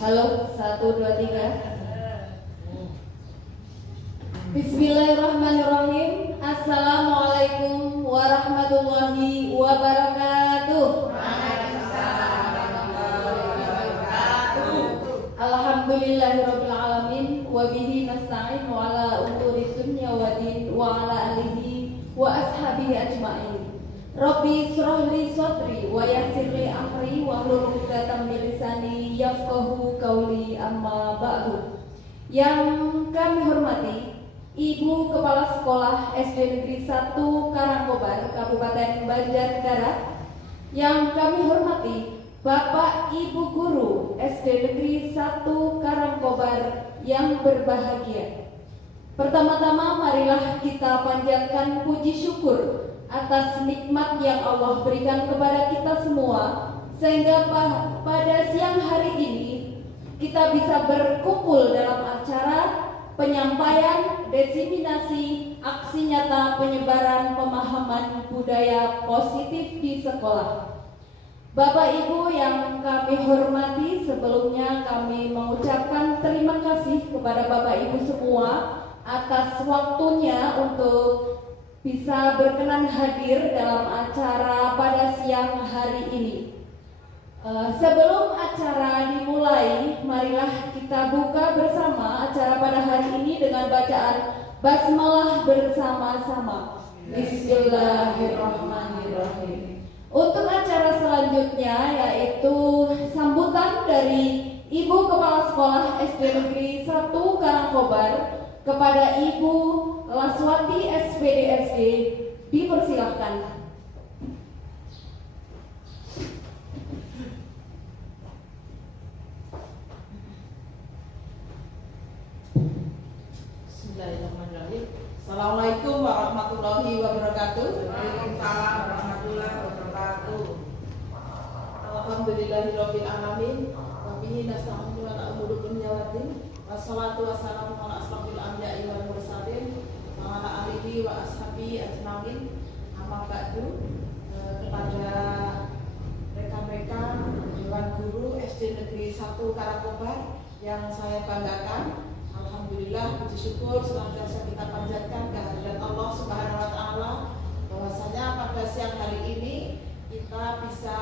Halo, 1, 2, 3. Bismillahirrahmanirrahim. Assalamualaikum warahmatullahi wabarakatuh. Alhamdulillahirabbil alamin wa bihi nasta'in wa ala umuri dunya waddin wa ala alihi wa ashabihi ajmain. Rabbi shrah li sadri wa yassir li amri wa hlul 'uqdatam min lisani yafqahu qawli, amma ba'du. Yang kami hormati Ibu Kepala Sekolah SD Negeri 1 Karangkobar, Kabupaten Banjarnegara. Yang kami hormati Bapak Ibu Guru SD Negeri 1 Karangkobar yang berbahagia. Pertama-tama marilah kita panjatkan puji syukur atas nikmat yang Allah berikan kepada kita semua, sehingga pada siang hari ini kita bisa berkumpul dalam acara penyampaian diseminasi aksi nyata penyebaran pemahaman budaya positif di sekolah. Bapak Ibu yang kami hormati, sebelumnya kami mengucapkan terima kasih kepada Bapak Ibu semua atas waktunya untuk bisa berkenan hadir dalam acara pada siang hari ini. Sebelum acara dimulai, marilah kita buka bersama acara pada hari ini dengan bacaan basmalah bersama-sama. Bismillahirrahmanirrahim. Untuk acara selanjutnya yaitu sambutan dari Ibu Kepala Sekolah SD Negeri 1 Karangkobar kepada Ibu Laswati SPDSD, dipersilahkan. Bismillahirrahmanirrahim. Assalamualaikum warahmatullahi wabarakatuh. Waalaikumsalam warahmatullahi wabarakatuh. Alhamdulillahirabbil alamin. Wa bihi nasta'inu ala umuri dunya waddin. Wassalatu wassalamu ala asrofil anbiya'i wal mursalin wa ala alihi wa ashabihi ajmain. Amma ba'du. Kepada rekan-rekan Dewan Guru SD Negeri 1 Karangkobar yang saya banggakan, alhamdulillah, puji syukur senantiasa kita panjatkan kehadirat Allah Subhanahu wa taala, bahwasanya pada siang hari ini kita bisa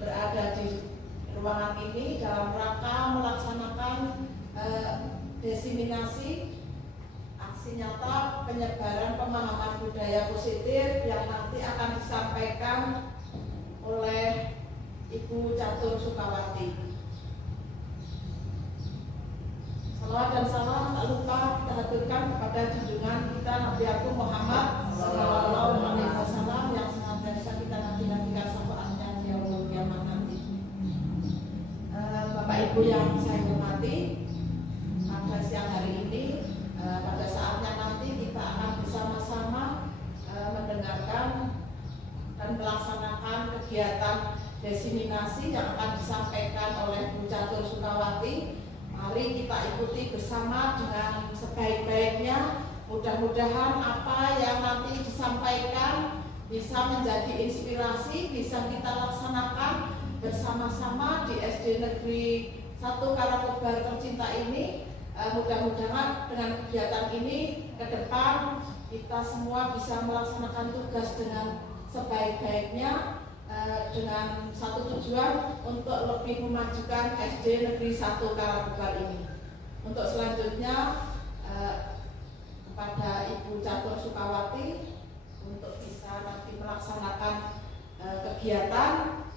berada di ruangan ini dalam rangka melaksanakan diseminasi aksi nyata penyebaran pemahaman budaya positif yang nanti akan disampaikan oleh Ibu Catur Sukawati. Salawat dan salam tak lupa kita haturkan kepada junjungan kita Nabi Agung Muhammad Sallallahu Alaihi Wasallam yang senantiasa kita nanti-nantikan syafaatnya di yaumul kiamat nanti. Bapak Ibu yang saya hormati, pada siang hari ini pada saatnya nanti kita akan bersama-sama mendengarkan dan melaksanakan kegiatan diseminasi yang akan disampaikan oleh Bu Catur Sukawati. Mari kita ikuti bersama dengan sebaik-baiknya. Mudah-mudahan apa yang nanti disampaikan bisa menjadi inspirasi, bisa kita laksanakan bersama-sama di SD Negeri 1 Karangkobar tercinta ini. Mudah-mudahan dengan kegiatan ini ke depan kita semua bisa melaksanakan tugas dengan sebaik-baiknya, dengan satu tujuan untuk lebih memajukan SD Negeri 1 Karangkobar ini. Untuk selanjutnya kepada Ibu Catur Sukawati untuk bisa nanti melaksanakan kegiatan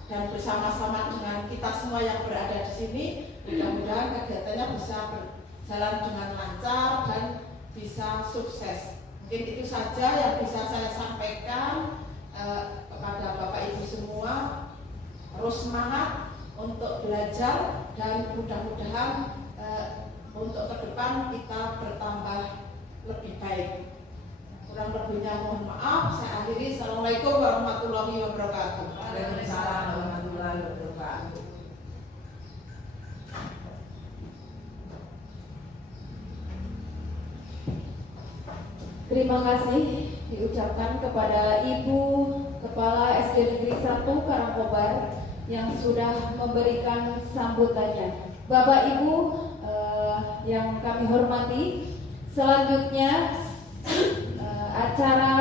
dan bersama-sama dengan kita semua yang berada di sini. Mudah-mudahan kegiatannya bisa berjalan dengan lancar dan bisa sukses. Mungkin itu saja yang bisa saya sampaikan kepada Bapak Ibu semua. Terus semangat untuk belajar dan mudah-mudahan untuk ke depan kita bertambah lebih baik. Kurang lebihnya mohon maaf. Saya akhiri. Assalamualaikum warahmatullahi wabarakatuh. Waalaikumsalam warahmatullahi wabarakatuh. Terima kasih diucapkan kepada Ibu Kepala SD Negeri 1 Karangkobar yang sudah memberikan sambutannya. Bapak Ibu yang kami hormati, selanjutnya acara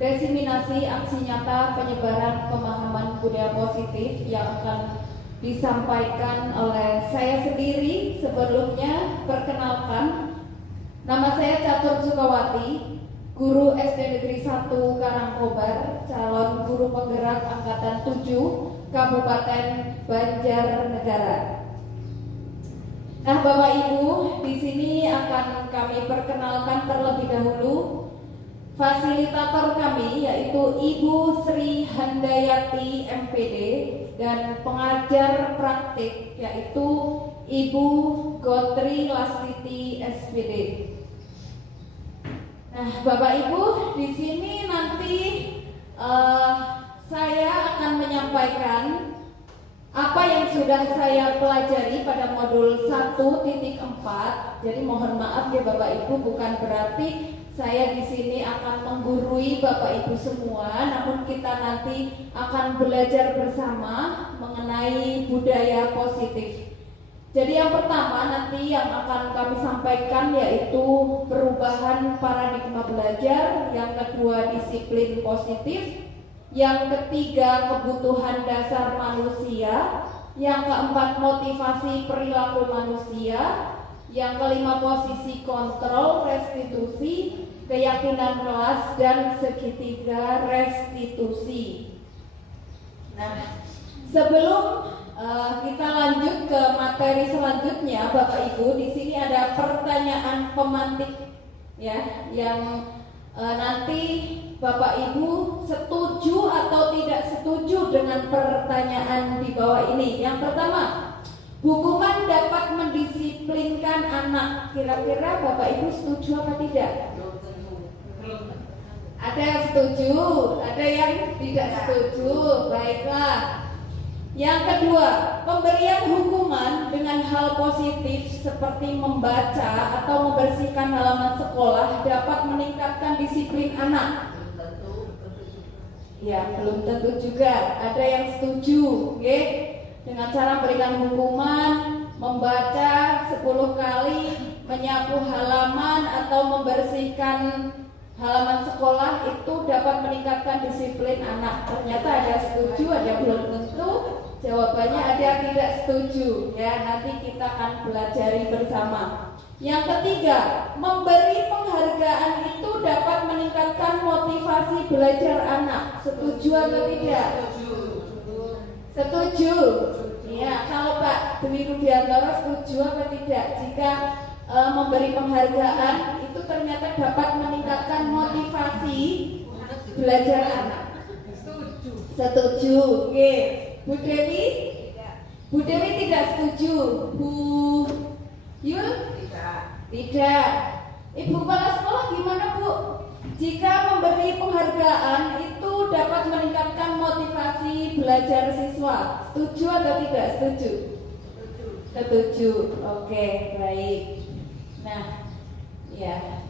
diseminasi aksi nyata penyebaran pemahaman budaya positif yang akan disampaikan oleh saya sendiri. Sebelumnya perkenalkan, nama saya Catur Sukawati, guru SD Negeri 1 Karangkobar, calon guru penggerak angkatan 7 Kabupaten Banjarnegara. Nah, Bapak Ibu, di sini akan kami perkenalkan terlebih dahulu fasilitator kami, yaitu Ibu Sri Handayati MPD, dan pengajar praktik yaitu Ibu Gotri Lastiti SPD. Nah, Bapak Ibu, di sini nanti saya akan menyampaikan apa yang sudah saya pelajari pada modul 1.4. Jadi mohon maaf ya Bapak Ibu, bukan berarti saya di sini akan menggurui Bapak Ibu semua, namun kita nanti akan belajar bersama mengenai budaya positif. Jadi yang pertama nanti yang akan kami sampaikan yaitu perubahan paradigma belajar, yang kedua disiplin positif, yang ketiga kebutuhan dasar manusia, yang keempat motivasi perilaku manusia, yang kelima posisi kontrol restitusi, keyakinan kelas, dan segitiga restitusi. Nah, sebelum kita lanjut ke materi selanjutnya, Bapak Ibu, di sini ada pertanyaan pemantik ya, yang nanti Bapak Ibu setuju atau tidak setuju dengan pertanyaan di bawah ini. Yang pertama, hukuman dapat mendisiplinkan anak. Kira-kira Bapak Ibu setuju apa tidak? Ada yang setuju, ada yang tidak setuju. Baiklah. Yang kedua, pemberian hukuman dengan hal positif seperti membaca atau membersihkan halaman sekolah dapat meningkatkan disiplin anak. Ya, belum tentu juga. Ada yang setuju, oke? Dengan cara memberikan hukuman, membaca 10 kali, menyapu halaman atau membersihkan halaman sekolah itu dapat meningkatkan disiplin anak. Ternyata ada setuju, ada belum tentu. Jawabannya ada yang tidak setuju. Ya, nanti kita akan pelajari bersama. Yang ketiga, memberi penghargaan itu dapat meningkatkan motivasi belajar anak. Setuju atau tidak? Setuju. Ya, kalau Pak Dwi Rudiantoro setuju apa tidak? Jika memberi penghargaan itu ternyata dapat meningkatkan motivasi belajar anak. Setuju. Oke. Bu Dewi? Bu Dewi tidak setuju. Bu Yul? Tidak. Ibu kepala sekolah gimana Bu? Jika memberi penghargaan itu dapat meningkatkan motivasi belajar siswa. Setuju atau tidak setuju? Setuju. Oke, baik. Nah, ya.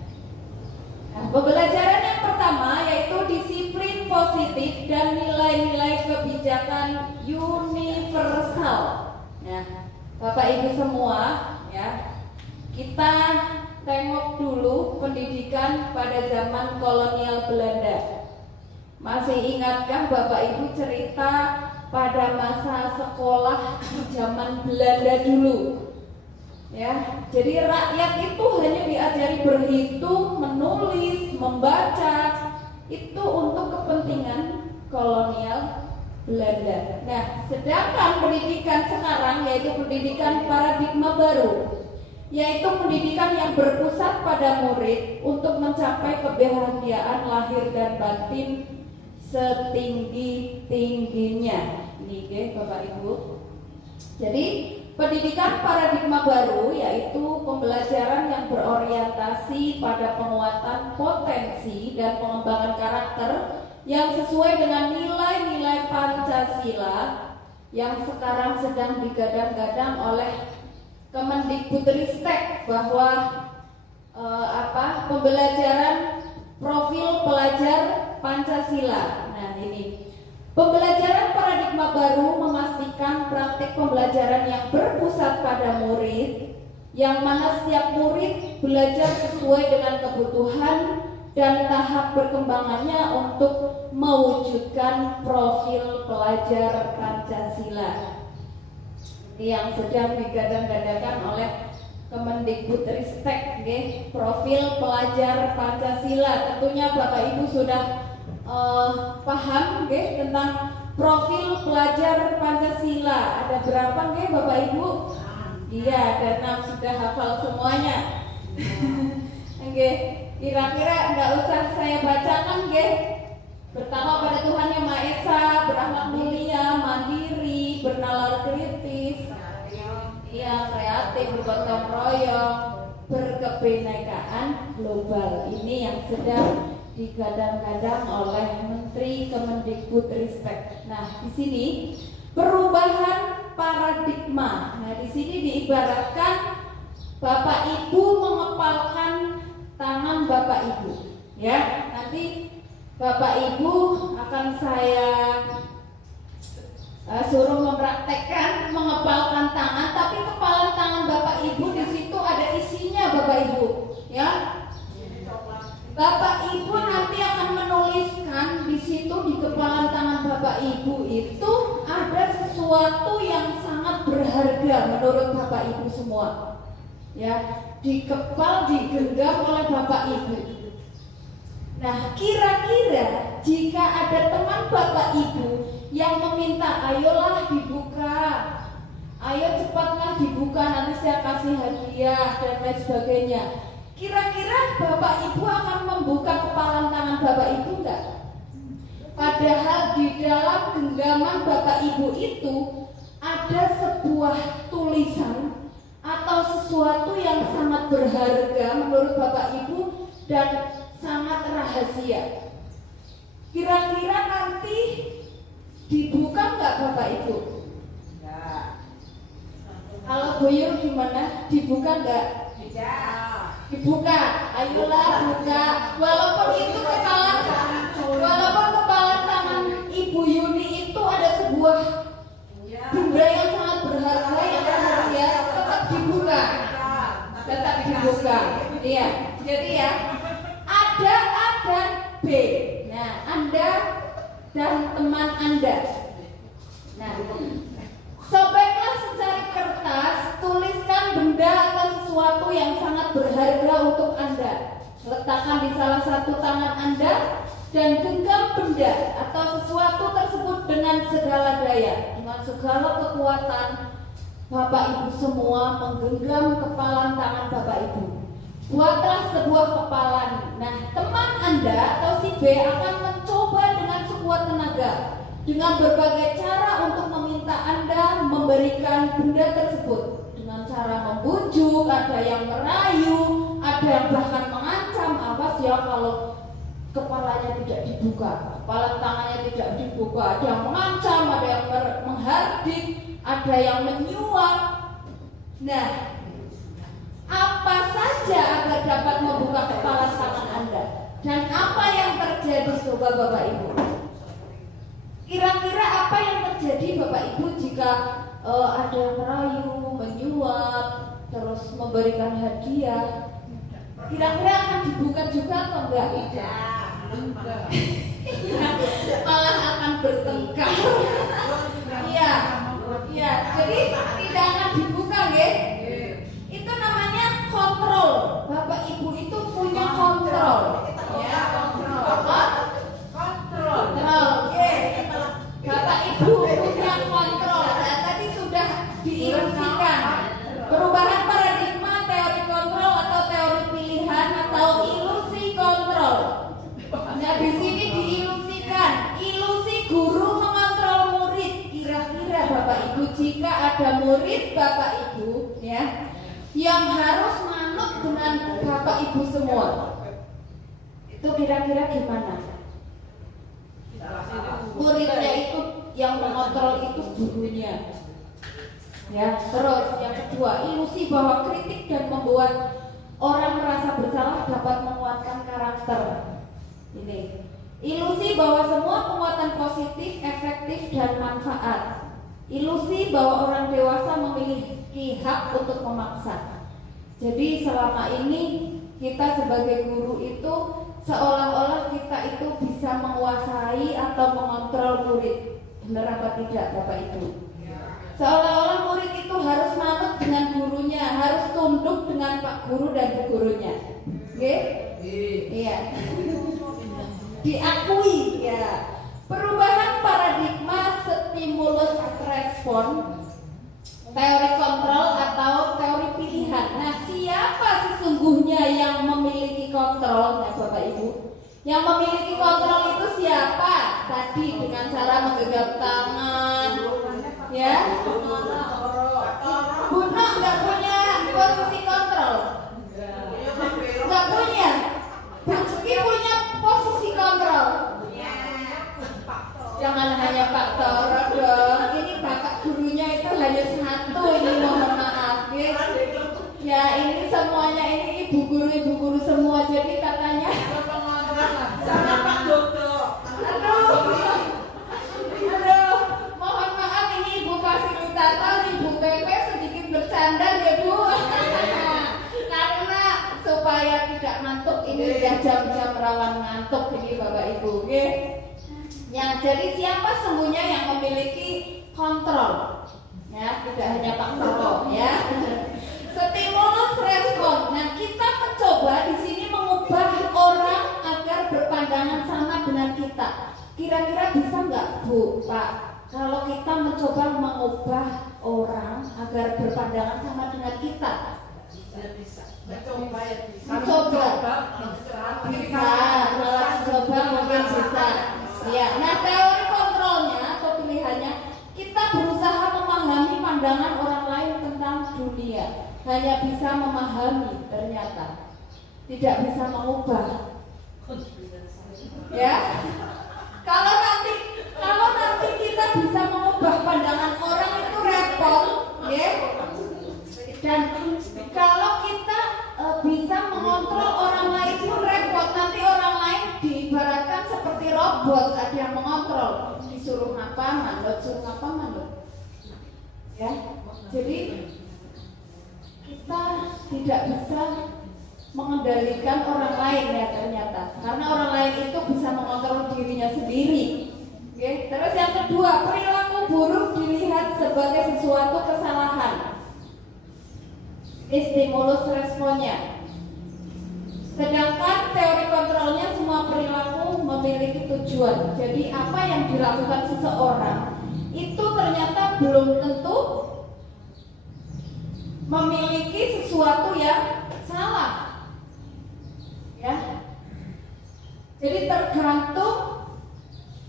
Nah, pembelajaran yang pertama yaitu disiplin positif dan nilai-nilai kebijakan universal. Nah, Bapak Ibu semua, ya, kita tengok dulu pendidikan pada zaman kolonial Belanda. Masih ingatkah Bapak Ibu cerita pada masa sekolah zaman Belanda dulu? Ya, jadi rakyat itu hanya diajari berhitung, menulis, membaca, itu untuk kepentingan kolonial Belanda. Nah, sedangkan pendidikan sekarang yaitu pendidikan paradigma baru, yaitu pendidikan yang berpusat pada murid untuk mencapai kebahagiaan lahir dan batin setinggi-tingginya. Ini deh Bapak Ibu. Jadi pendidikan paradigma baru yaitu pembelajaran yang berorientasi pada penguatan potensi dan pengembangan karakter yang sesuai dengan nilai-nilai Pancasila yang sekarang sedang digadang-gadang oleh Kemendikbudristek bahwa pembelajaran profil pelajar Pancasila. Nah, ini Pembelajaran paradigma baru memastikan praktik pembelajaran yang berpusat pada murid, yang mana setiap murid belajar sesuai dengan kebutuhan dan tahap perkembangannya untuk mewujudkan profil pelajar Pancasila. Ini yang sedang digadang-gadangkan oleh Kemendikbudristek, profil pelajar Pancasila. Tentunya Bapak Ibu sudah paham tentang profil pelajar Pancasila. Ada berapa Bapak Ibu? Iya, ada 6, sudah hafal semuanya. Kira-kira nggak usah saya bacakan Pertama, pada Tuhan Yang Maha Esa, berakhlak mulia, mandiri, bernalar kritis, kreatif, bergotong royong, berkebinekaan global. Ini yang sedang digadang-gadang oleh Menteri Kemendikbudristek. Nah, di sini perubahan paradigma. Nah, di sini diibaratkan Bapak Ibu mengepalkan tangan Bapak Ibu. Ya, nanti Bapak Ibu akan saya suruh mempraktekkan mengepalkan tangan, tapi kepalan tangan Bapak Ibu di situ ada isinya Bapak Ibu, ya. Bapak Ibu nanti akan menuliskan di situ di kepalan tangan Bapak Ibu itu ada sesuatu yang sangat berharga menurut Bapak Ibu semua. Ya, dikepal, digenggam oleh Bapak Ibu. Nah, kira-kira jika ada teman Bapak Ibu yang meminta, ayolah dibuka, ayo cepatlah dibuka, nanti saya kasih hadiah dan lain sebagainya. Kira-kira Bapak Ibu akan membuka kepalan tangan Bapak Ibu enggak? Padahal di dalam genggaman Bapak Ibu itu ada sebuah tulisan atau sesuatu yang sangat berharga menurut Bapak Ibu dan sangat rahasia. Kira-kira nanti dibuka nggak Bapak Ibu? Ya. Kalau Buyur gimana? Dibuka nggak? Tidak. Dibuka, ayolah buka. Walaupun kepala tangan Ibu Yuni itu ada sebuah benda yang sangat berharga yang rahasia, tetap dibuka. Tetap dibuka. Iya. Jadi ya, ada A dan B. Nah, Anda dan teman Anda. Nah, sobeklah secari kertas, tuliskan benda atau sesuatu yang sangat berharga untuk Anda. Letakkan di salah satu tangan Anda dan genggam benda atau sesuatu tersebut dengan segala daya, dengan segala kekuatan. Bapak Ibu semua menggenggam kepalan tangan Bapak Ibu. Buatlah sebuah kepalan. Nah, teman Anda atau si B akan mencoba dengan sekuat tenaga dengan berbagai cara untuk meminta Anda memberikan benda tersebut, dengan cara membujuk, ada yang merayu, ada yang bahkan mengancam. Awas ya kalau kepalanya tidak dibuka, kepala tangannya tidak dibuka. Ada yang mengancam, ada yang menghardik, ada yang menyuap. Nah, apa saja agar dapat membuka kepala tangan Anda? Dan apa yang terjadi coba Bapak Ibu? Kira-kira apa yang terjadi Bapak Ibu jika ada yang merayu, menyuap, terus memberikan hadiah? Kira-kira akan dibuka juga atau enggak? Tidak. Malah akan bertengkar. Iya. Iya, jadi tidak akan dibuka, nggih. Itu namanya kontrol. Bapak Ibu itu punya kontrol. Ya, kontrol. Kontrol. Oke. Bapak Ibu punya kontrol. Nah, tadi sudah diilustrasikan. Perubahan paradigma, teori kontrol atau teori pilihan atau ilusi kontrol. Nah, di sini diilusikan ilusi guru mengontrol murid. Kira-kira Bapak Ibu jika ada murid Bapak Ibu ya yang harus manut dengan Bapak Ibu semua, itu kira-kira gimana? Muridnya itu yang mengontrol itu gurunya. Ya, terus yang kedua, ilusi bahwa kritik dan membuat orang merasa bersalah dapat menguatkan karakter. Ini Ilusi bahwa semua penguatan positif, efektif, dan manfaat. Ilusi bahwa orang dewasa memiliki hak untuk memaksa. Jadi selama ini kita sebagai guru itu seolah-olah kita itu bisa menguasai atau mengontrol murid. Benar apa tidak Bapak Ibu? Seolah-olah murid itu harus manut dengan gurunya, harus tunduk dengan Pak Guru dan Bu gurunya. Oke? Iya. Diakui ya. Perubahan paradigma stimulus respon, teori kontrol atau teori pilihan. Nah, siapa sesungguhnya yang memiliki kontrol, ya Bapak Ibu? Yang memiliki kontrol itu siapa? Tadi dengan cara menggenggam tangan, ya. Buno nggak punya posisi kontrol, nggak punya. Basuki punya posisi kontrol. Jangan hanya Pak Toro dong. Ini bapak gurunya itu hanya satu. Ini mohon maaf ya. Ya ini semuanya ini ibu guru semua. Jadi katanya Sama Pak Dodo. Aduh, mohon maaf ini ibu fasilitator, ibu PP sedikit bercanda ya Bu. Karena supaya tidak ngantuk ini sudah jam-jam rawan ngantuk ini Bapak Ibu. Oke. Ya, jadi siapa sesungguhnya yang memiliki kontrol? Ya, tidak hanya Pak Toro, ya. Stimulus respon. Nah, kita mencoba di sini mengubah orang agar berpandangan sama dengan kita. Kira-kira bisa nggak, Bu, Pak? Kalau kita mencoba mengubah orang agar berpandangan sama dengan kita? Bisa. Mencoba ya bisa. Mencoba. Bisa. Kalau mencoba mungkin bisa. Ya, nah teori kontrolnya atau pilihannya kita berusaha memahami pandangan orang lain tentang dunia. Hanya bisa memahami ternyata, tidak bisa mengubah. Ya, kalau nanti kita bisa mengubah pandangan orang itu repot, ya. Dan kalau kita bisa mengontrol orang lain pun repot. Nanti orang lain diibaratkan seperti robot, ada yang mengontrol, disuruh ngapa manut, suruh ngapa manut. Ya, jadi kita tidak bisa mengendalikan orang lain ya ternyata, karena orang lain itu bisa mengontrol dirinya sendiri. Oke, terus yang kedua, perilaku buruk dilihat sebagai sesuatu kesalahan. Stimulus responnya. Sedangkan teori kontrolnya semua perilaku memiliki tujuan. Jadi apa yang dilakukan seseorang itu ternyata belum tentu memiliki sesuatu yang salah. Ya. Jadi tergantung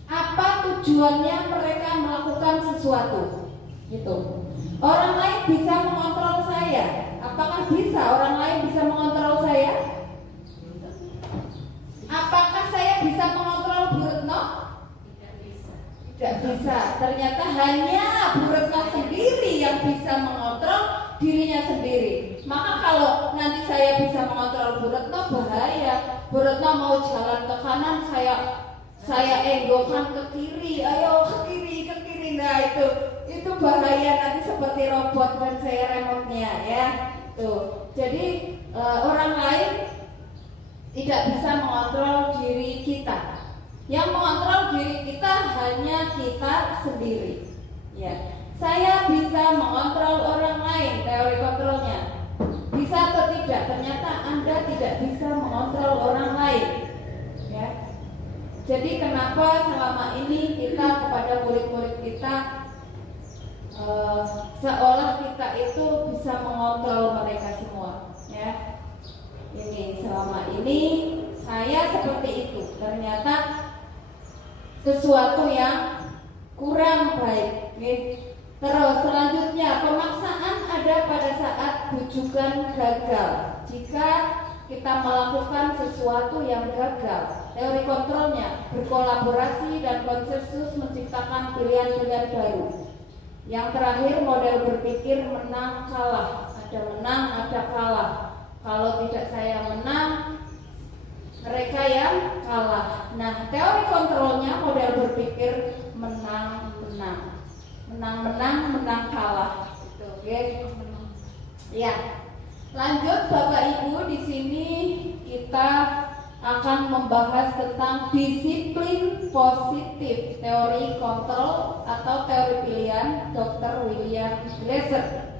apa tujuannya mereka melakukan sesuatu. Gitu. Orang lain bisa mengontrol saya. Apakah bisa orang lain bisa mengontrol saya? Apakah saya bisa mengontrol Bu Retno? Tidak bisa. Ternyata hanya Bu Retno sendiri yang bisa mengontrol dirinya sendiri. Maka kalau nanti saya bisa mengontrol Bu Retno, bahaya. Bu Retno mau jalan ke kanan, saya enggokan ke kiri. Ayo ke kiri. Nah itu bahaya, nanti seperti robot dan saya remote-nya ya. Tuh. Jadi orang lain tidak bisa mengontrol diri kita. Yang mengontrol diri kita hanya kita sendiri. Ya. Saya bisa mengontrol orang lain, teori kontrolnya. Bisa atau tidak? Ternyata Anda tidak bisa mengontrol orang lain. Ya. Jadi kenapa selama ini kita kepada murid-murid kita seolah kita itu bisa mengontrol mereka semua, ya. Ini selama ini saya seperti itu. Ternyata sesuatu yang kurang baik. Terus selanjutnya, pemaksaan ada pada saat bujukan gagal. Jika kita melakukan sesuatu yang gagal, teori kontrolnya berkolaborasi dan konsensus menciptakan pilihan-pilihan baru. Yang terakhir, model berpikir menang kalah. Ada menang, ada kalah. Kalau tidak saya menang, mereka yang kalah. Nah, teori kontrolnya model berpikir menang-menang. Menang-menang, menang kalah. Gitu, oke. Ya. Lanjut Bapak Ibu, di sini kita akan membahas tentang disiplin positif, teori kontrol atau teori pilihan Dr. William Glasser.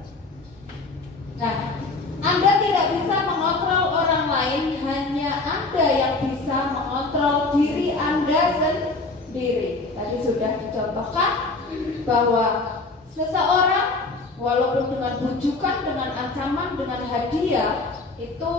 Nah, Anda tidak bisa mengontrol orang lain, hanya Anda yang bisa mengontrol diri Anda sendiri. Tadi sudah dicontohkan bahwa seseorang walaupun dengan bujukan, dengan ancaman, dengan hadiah, itu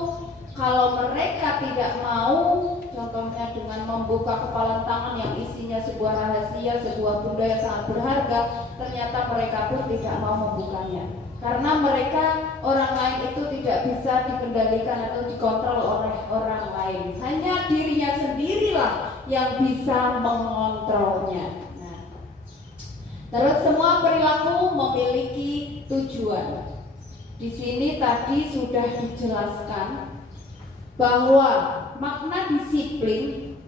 kalau mereka tidak mau, contohnya dengan membuka kepalan tangan yang isinya sebuah rahasia, sebuah benda yang sangat berharga, ternyata mereka pun tidak mau membukanya. Karena mereka, orang lain itu tidak bisa dikendalikan atau dikontrol oleh orang lain. Hanya dirinya sendirilah yang bisa mengontrolnya. Nah, terus semua perilaku memiliki tujuan. Di sini tadi sudah dijelaskan bahwa makna disiplin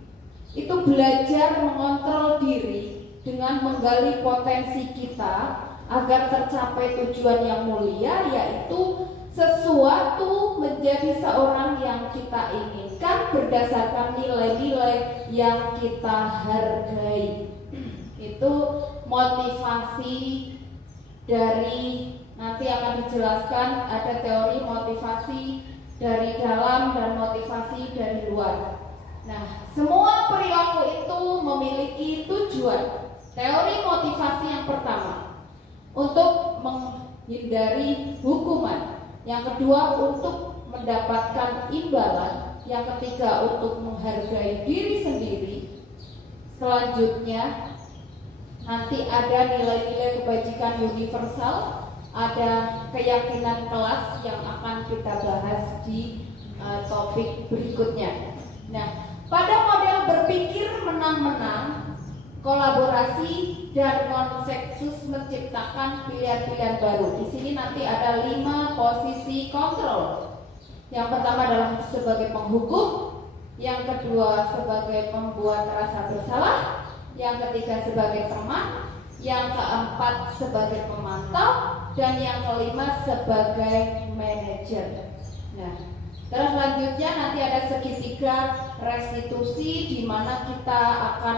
itu belajar mengontrol diri dengan menggali potensi kita agar tercapai tujuan yang mulia, yaitu sesuatu menjadi seorang yang kita inginkan berdasarkan nilai-nilai yang kita hargai. Itu motivasi dari, nanti akan dijelaskan, ada teori motivasi dari dalam dan motivasi dari luar. Nah, semua perilaku itu memiliki tujuan. Teori motivasi yang pertama, untuk menghindari hukuman. Yang kedua, untuk mendapatkan imbalan. Yang ketiga, untuk menghargai diri sendiri. Selanjutnya, nanti ada nilai-nilai kebajikan universal, ada keyakinan kelas yang akan kita bahas di topik berikutnya. Nah, pada model berpikir menang-menang, kolaborasi dan konsensus menciptakan pilihan-pilihan baru. Di sini nanti ada 5 posisi kontrol. Yang pertama adalah sebagai penghukum, yang kedua sebagai pembuat rasa bersalah, yang ketiga sebagai teman, yang keempat sebagai pemantau, dan yang kelima sebagai manajer. Nah, terus selanjutnya nanti ada segitiga restitusi, di mana kita akan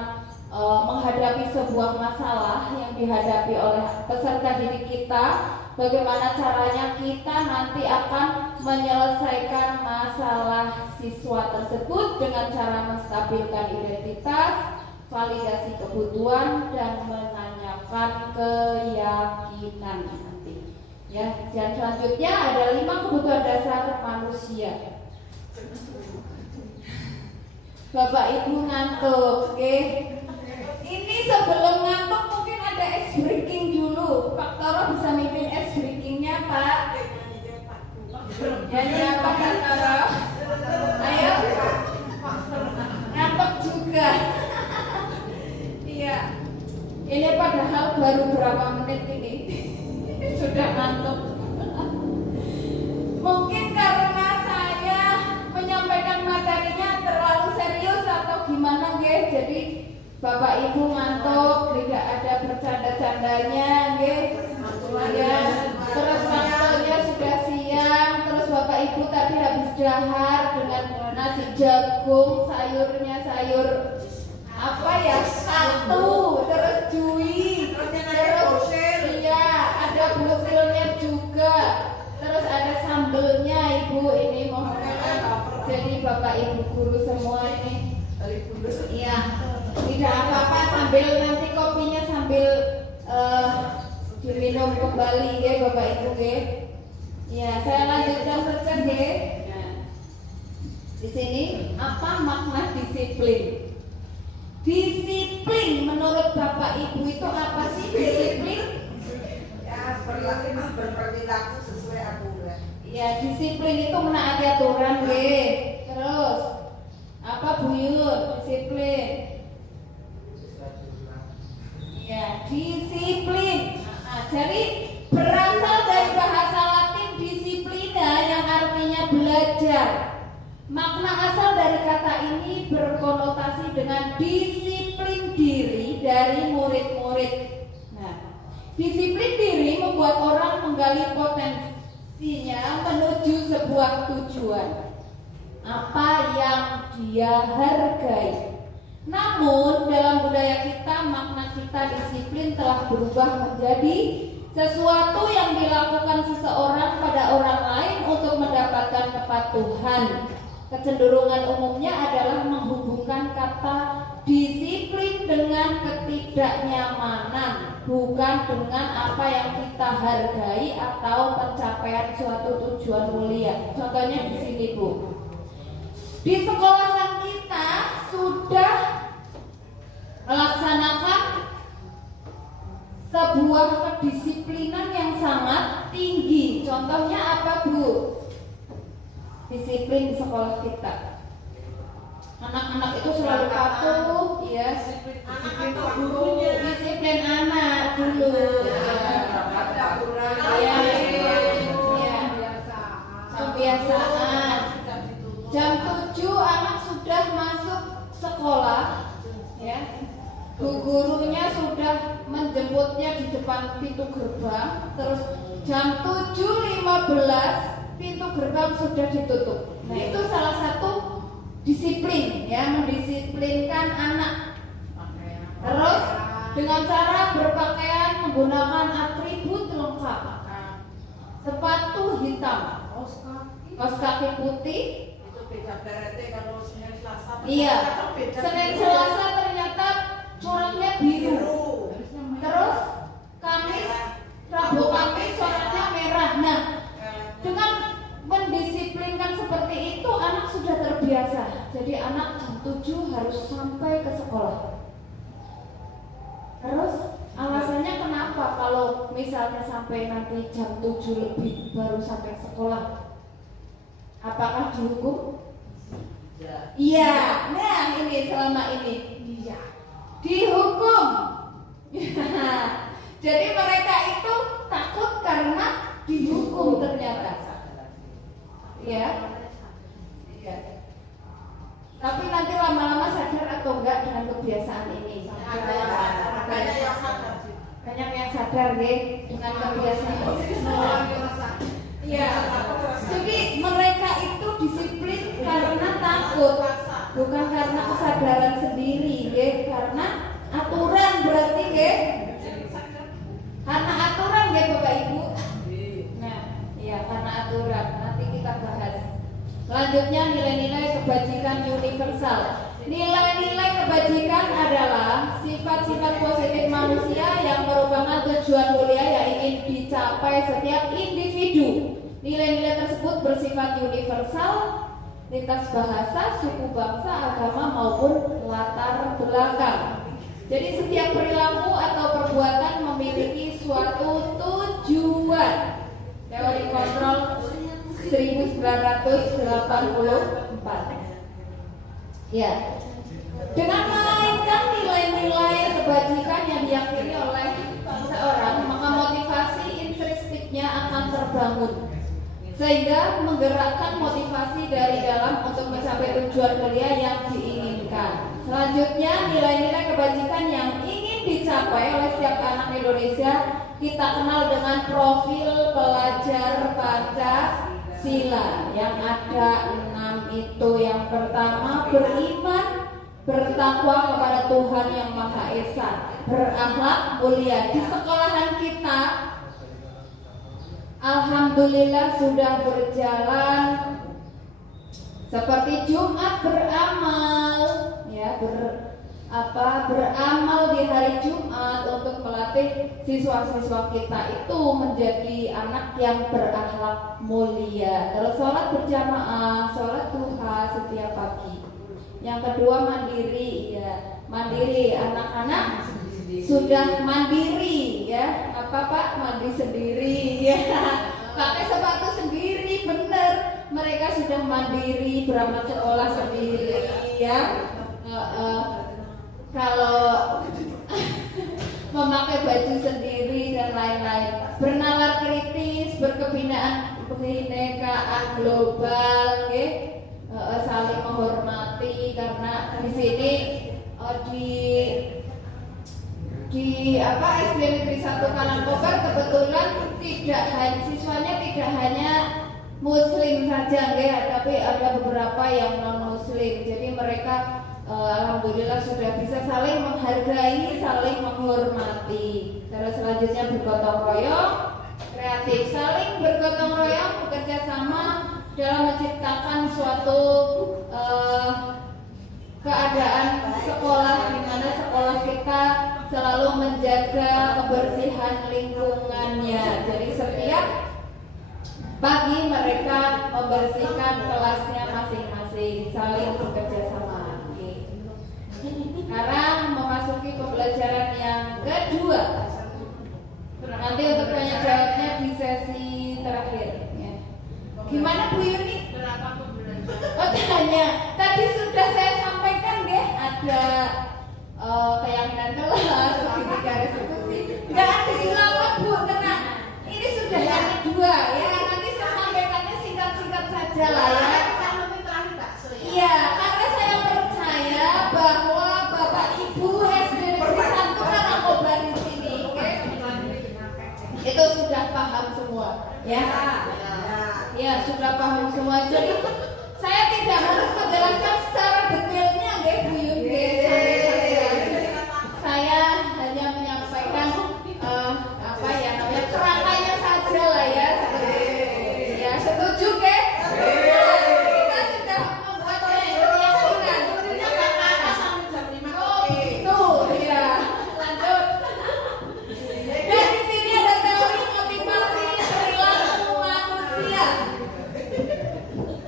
menghadapi sebuah masalah yang dihadapi oleh peserta didik kita. Bagaimana caranya kita nanti akan menyelesaikan masalah siswa tersebut dengan cara menstabilkan identitas, validasi kebutuhan, dan menanyakan keyakinan nanti. Ya, dan selanjutnya ada 5 kebutuhan dasar manusia. Bapak Ibu ngantuk, oke? Ini sebelum ngantuk mungkin ada ice breaking dulu. Pak Toro bisa mimpin ice breakingnya, Pak. Nyanyi apa Pak Toro? Ayo. Ngantuk juga. Iya. Ini padahal baru berapa menit ini sudah ngantuk. Mungkin karena saya menyampaikan materinya terlalu serius atau gimana, guys? Jadi Bapak Ibu ngantuk, tidak ada bercanda-candanya, guys. Ya. Terus waktunya sudah siang. Terus Bapak Ibu tadi habis dahar dengan nasi jagung, sayurnya sayur apa ya, satu, terus jui, terus iya ada busilnya juga, terus ada sambelnya. Ibu ini mohon maaf, jadi Bapak Ibu guru semua ini, iya tidak apa-apa, sambil nanti kopinya sambil diminum kembali ya Bapak Ibu ya. Ya, saya lanjutkan saja ya. Di sini apa makna disiplin? Disiplin menurut Bapak Ibu itu apa sih disiplin? Ya, berperilaku sesuai aturan. Ya, disiplin itu menaati aturan, nggih. Terus apa Bu Yun? Disiplin. Ya, disiplin. Jadi berasal dari bahasa Latin disiplina yang artinya belajar. Makna asal dari kata kata ini berkonotasi dengan disiplin diri dari murid-murid. Nah, disiplin diri membuat orang menggali potensinya menuju sebuah tujuan, apa yang dia hargai. Namun dalam budaya kita, makna kita disiplin telah berubah menjadi sesuatu yang dilakukan seseorang pada orang lain untuk mendapatkan kepatuhan. Kecenderungan umumnya adalah menghubungkan kata disiplin dengan ketidaknyamanan, bukan dengan apa yang kita hargai atau pencapaian suatu tujuan mulia. Contohnya di sini, Bu. Di sekolahan kita sudah melaksanakan sebuah kedisiplinan yang sangat tinggi. Contohnya apa, Bu? Disiplin di sekolah kita. Anak-anak itu selalu patuh, ya. Disiplin gurunya. Disiplin anak dulu. Kebiasaan. Jam 7 anak sudah masuk sekolah, ya. Bu gurunya sudah menjemputnya di depan pintu gerbang. Terus jam 7.15 pintu gerbang sudah ditutup. Nah, itu salah satu disiplin, ya, mendisiplinkan anak. Terus dengan cara berpakaian menggunakan atribut lengkap, sepatu hitam, kaos kaki putih. Itu beda berarti kalau Senin Selasa. Iya, Senin Selasa ternyata coraknya biru. Terus Kamis, Rabu Kamis coraknya merah. Nah, dengan mendisiplinkan seperti itu anak sudah terbiasa. Jadi anak jam 7 harus sampai ke sekolah. Terus alasannya kenapa kalau misalnya sampai nanti jam 7 lebih baru sampai sekolah? Apakah dihukum? Iya. Nah, ini selama ini dihukum. Jadi mereka itu takut karena dihukum ternyata. Ya. Tapi nanti lama-lama sadar atau enggak dengan kebiasaan ini? Banyak yang sadar deh dengan kebiasaan ini. Iya. Jadi mereka itu disiplin karena takut, bukan karena kesadaran sendiri, ya. Karena aturan berarti, ya. Karena aturan, ya, Bapak Ibu. Nah, iya, karena aturan. Nanti kita bahas. Selanjutnya nilai-nilai kebajikan universal. Nilai-nilai kebajikan adalah sifat-sifat positif manusia yang merupakan tujuan mulia yang ingin dicapai setiap individu. Nilai-nilai tersebut bersifat universal, lintas bahasa, suku bangsa, agama maupun latar belakang. Jadi setiap perilaku atau perbuatan memiliki suatu tujuan. Teori kontrol 1984. Ya. Dengan memainkan nilai-nilai kebajikan yang diyakini oleh seseorang, maka motivasi intrinstiknya akan terbangun, sehingga menggerakkan motivasi dari dalam untuk mencapai tujuan mulia yang diinginkan. Selanjutnya, nilai-nilai kebajikan yang ingin dicapai oleh setiap anak Indonesia kita kenal dengan profil pelajar Pancasila yang ada 6 itu. Yang pertama, beriman, bertakwa kepada Tuhan yang Maha Esa, berakhlak mulia. Di sekolahan kita alhamdulillah sudah berjalan seperti Jumat beramal, ya, beramal di hari Jumat untuk melatih siswa-siswa kita itu menjadi anak yang berakhlak mulia. Terus sholat berjamaah, sholat duha setiap pagi. Yang kedua, mandiri, ya, mandiri. Anak-anak sudah mandiri, ya, apa Pak? Mandi sendiri, ya, pakai sepatu sendiri, bener. Mereka sudah mandiri, berangkat sekolah sendiri, ya. Kalau memakai baju sendiri dan lain-lain, bernalar kritis, berkebinekaan global, saling menghormati. menghormati, karena di sini di SD Negeri 1 Kalangkobar kebetulan siswanya tidak hanya Muslim saja, tapi ada beberapa yang non Muslim. Jadi mereka alhamdulillah sudah bisa saling menghargai, saling menghormati. Terus selanjutnya bergotong royong, kreatif, saling bergotong royong, bekerja sama dalam menciptakan suatu keadaan sekolah di mana sekolah kita selalu menjaga kebersihan lingkungannya. Jadi setiap pagi mereka membersihkan kelasnya masing-masing, saling bekerja sama. Sekarang memasuki pembelajaran yang kedua. Nanti untuk tanya jawabnya di sesi terakhir. Gimana Bu Yuni? Berapa pembelajaran? Oh, tanya. Tadi sudah saya sampaikan deh, ada keyakinan kelas, segitiga restitusi. Nggak ada dilawat Bu, tenang. Ini sudah yang kedua ya. Nanti saya sampaikannya singkat-singkat saja lah ya. Iya, karena saya percaya bahwa Bapak Ibu SD Negeri 1 Kalangkobar di sini itu sudah paham semua ya. Ya, sudah paham semua. Jadi saya tidak harus menjelaskan secara detailnya nggih Bu Yun. Saya hanya menyampaikan kerangkanya saja lah ya. Ya, setuju nggih? Kita sudah membuat keyakinan. Oh, begitu. Ya, lanjut. Dan di sini ada teori motivasi perilaku manusia.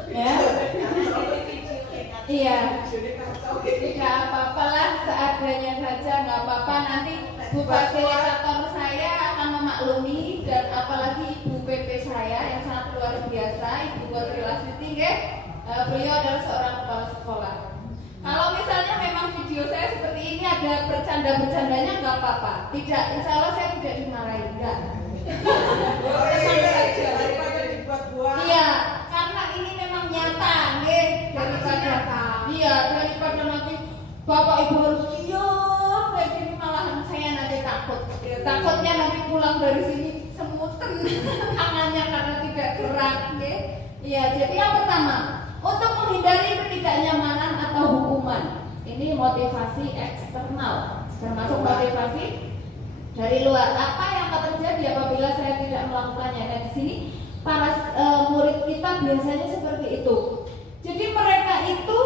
Ya. Iya. Tidak apa-apa lah, seadanya saja, nggak apa-apa. Nanti Bu fasilitator saya akan memaklumi, dan apalagi Ibu PP saya yang sangat luar biasa, Ibu Godrilasiti, beliau adalah seorang kepala sekolah. Kalau misalnya memang video saya seperti ini ada bercanda-bercandanya, nggak apa-apa. Tidak, insya Allah saya tidak dimarahi, enggak. Iya, karena ini memang nyata, daripada nanti Bapak Ibu harus diam kayak gini, malahan saya nanti takutnya nanti pulang dari sini semutan tangannya karena tidak gerak. Iya, jadi yang pertama, untuk menghindari ketidaknyamanan atau hukuman, ini motivasi eksternal, termasuk motivasi dari luar. Apa yang akan terjadi apabila saya tidak melakukannya? Nah, di sini para murid kita biasanya seperti itu. Jadi mereka itu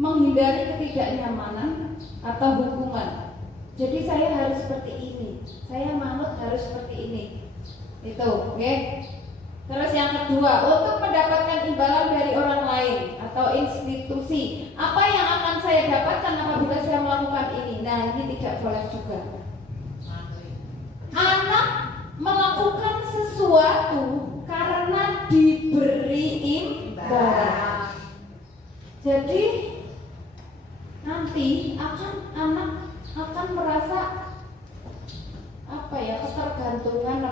menghindari ketidaknyamanan atau hukuman. Jadi saya harus seperti ini, saya manut harus seperti ini. Itu, oke? Terus yang kedua, untuk mendapatkan imbalan dari orang lain atau institusi, apa yang akan saya dapatkan apabila saya melakukan ini? Nah, ini tidak boleh juga. Anak melakukan sesuatu karena diberi imbalan. Jadi nanti anak akan merasa ketergantungan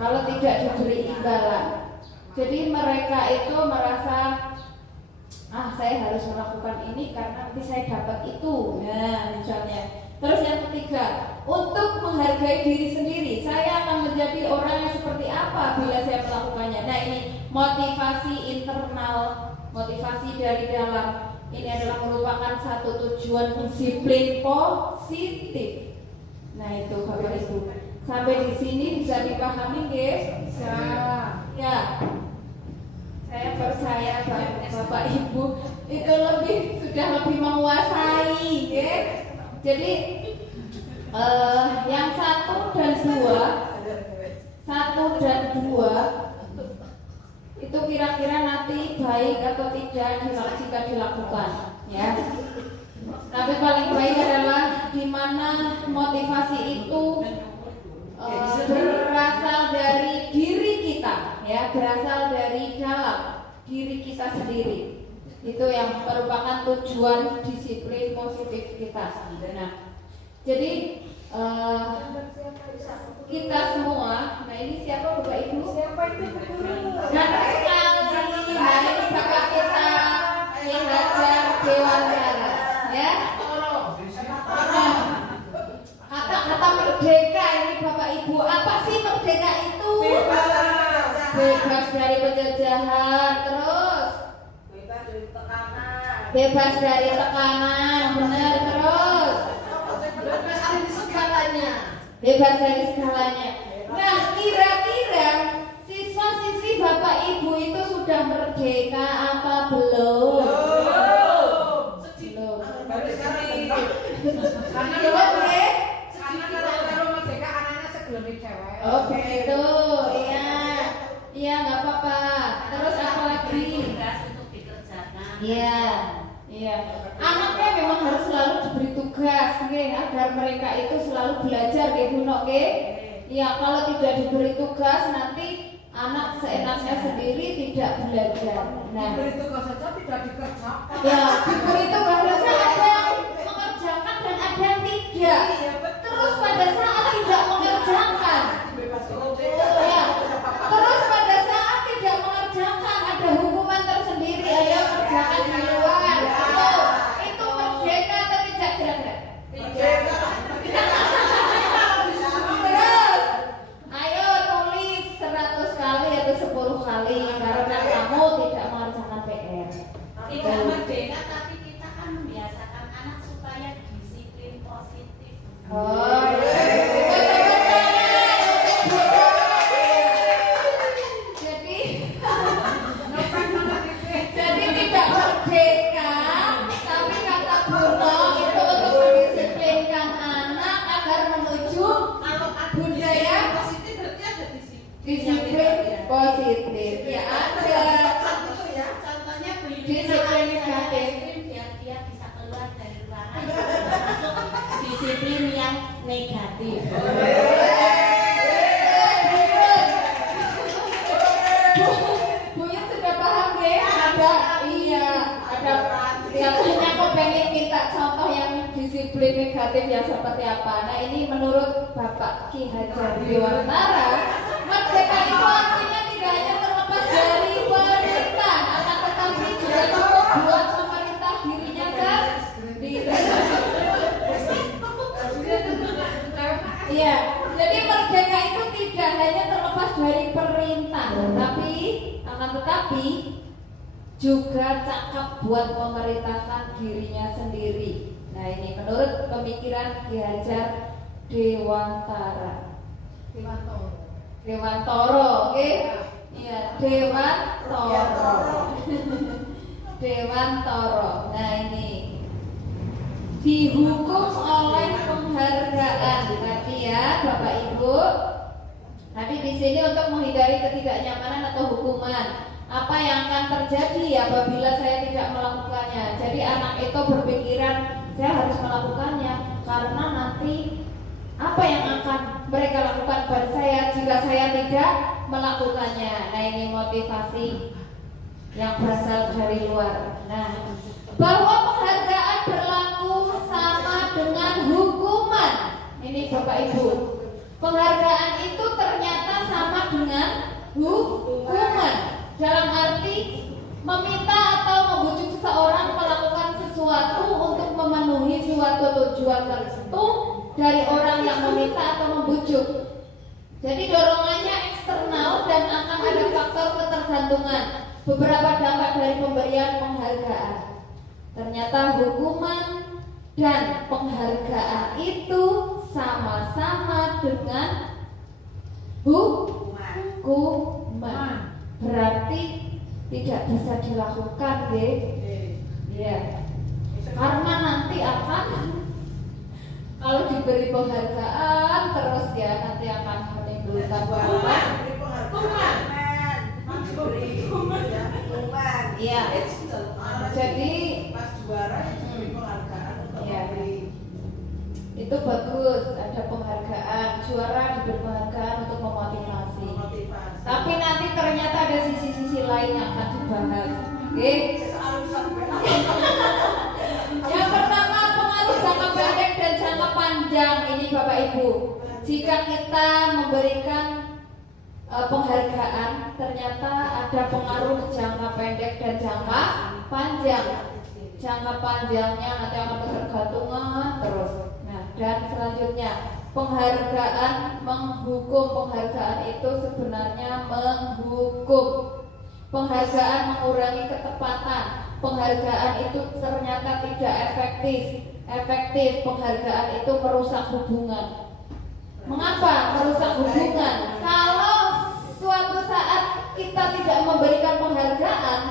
kalau tidak diberi imbalan. Jadi mereka itu merasa saya harus melakukan ini karena nanti saya dapat itu. Nah, misalnya. Terus yang ketiga, untuk menghargai diri sendiri, saya akan menjadi orang yang seperti apa bila saya melakukannya. Nah, ini motivasi internal, motivasi dari dalam. Ini adalah merupakan satu tujuan disiplin positif. Nah, itu Bapak Ibu. Sampai di sini bisa dipahami, guys? Bisa. Ya. Saya percaya Bapak Ibu itu sudah lebih menguasai, guys. Jadi yang 1 dan 2 itu kira-kira nanti baik atau tidak jika dilakukan, ya. Tapi paling baik adalah di mana motivasi itu berasal dari diri kita, ya, berasal dari dalam diri kita sendiri. Itu yang merupakan tujuan disiplin positif kita. Nah, jadi kita semua, nah ini siapa Bapak Ibu? Siapa itu guru? Dan sekali, nah ini Bapak apa sih merdeka itu? Bebas dari penjajahan. Bebas dari penjajahan, terus Bebas dari tekanan. bebas dari tekanan, benar, terus Bebas dari segalanya. bebas dari segalanya. Nah, kira-kira siswa-siswi Bapak Ibu itu sudah merdeka apa belum? Belum. Baru sekali. Karena Belum, ya? kalau merdeka anaknya segelintir cewek. Oh begitu, iya, iya nggak apa-apa. Terus apa lagi? Tugas untuk dikerjakan. Iya, iya. Anaknya memang harus selalu diberi tugas, nggih, agar mereka itu selalu belajar, nggih, Bu Nok, nggih. Iya, kalau tidak diberi tugas nanti anak seenaknya sendiri tidak belajar. Nah, Diberi tugas saja tidak dikerjakan. ya diberi tugas saja ada yang mengerjakan dan ada yang tidak. Terus pada saat tidak mengerjakan, Bebas ya, terus pada saat tidak mengerjakan ada hukuman tersendiri. Ayo kerjakan di luar. Itu merdeka atau tidak kira-kira? Terus, ayo tulis 100 kali atau 10 kali karena kamu tidak mengerjakan PR. Tidak merdeka, tapi kita kan membiasakan anak supaya disiplin positif. Oh, jadi tidak merdeka, tapi kata Bruno itu untuk mendisiplinkan anak agar menuju budaya positif berarti ada disiplin positif. Ya ada. Contohnya beri Disiplin negatif. biar dia bisa keluar dari ruangan masuk disiplin yang negatif. Buyut sudah paham deh, ada iya, ada katanya aku pengen minta contoh yang disiplin negatif yang seperti apa. Nah ini menurut Bapak Ki Hajar Dewantara, merdeka itu artinya tidak hanya terlepas dari pemerintah, akan tetapi juga cukup buat pemerintah dirinya sendiri. Iya, jadi merdeka itu tidak hanya terlepas dari perintah, tetapi juga cakap buat memerintahkan dirinya sendiri. Nah ini menurut pemikiran Ki Hajar Dewantara. Dewantoro, oke? Iya, Dewantoro. Dewantoro. Nah ini dihukum oleh penghargaan tadi ya Bapak Ibu. Tapi di sini untuk menghindari ketidaknyamanan atau hukuman, apa yang akan terjadi apabila saya tidak melakukannya? Jadi anak itu berpikiran saya harus melakukannya karena nanti apa yang akan mereka lakukan pada saya jika saya tidak melakukannya. Nah ini motivasi yang berasal dari luar. Nah, bahwa penghargaan berlaku sama dengan hukuman. Ini Bapak Ibu, penghargaan itu ternyata sama dengan hukuman. Dalam arti meminta atau membujuk seseorang melakukan sesuatu untuk memenuhi suatu tujuan tertentu dari orang yang meminta atau membujuk. Jadi dorongannya eksternal dan akan ada faktor ketergantungan. Beberapa dampak dari pemberian penghargaan. Ternyata hukuman dan penghargaan itu sama-sama dengan hukuman. Berarti tidak bisa dilakukan, deh. Ya. Karena nanti akan kalau diberi penghargaan terus ya nanti akan menimbulkan hukuman. Iya. Jadi pas juara diberi penghargaan untuk Iya. memberi itu bagus, ada penghargaan, juara diberi penghargaan untuk memotivasi. motivasi. Tapi nanti ternyata ada sisi-sisi lain yang akan dibahas. Oke? Yang pertama pengaruh jangka pendek dan jangka panjang ini Bapak Ibu. Jika kita memberikan penghargaan, ternyata ada pengaruh jangka pendek dan jangka panjang. Jangka panjangnya nanti akan ketergantungan terus. Nah, dan selanjutnya Penghargaan menghukum, penghargaan itu sebenarnya menghukum. Penghargaan mengurangi ketepatan. Penghargaan itu ternyata tidak efektif. Penghargaan itu merusak hubungan. Mengapa merusak hubungan? Kalau suatu saat kita tidak memberikan penghargaan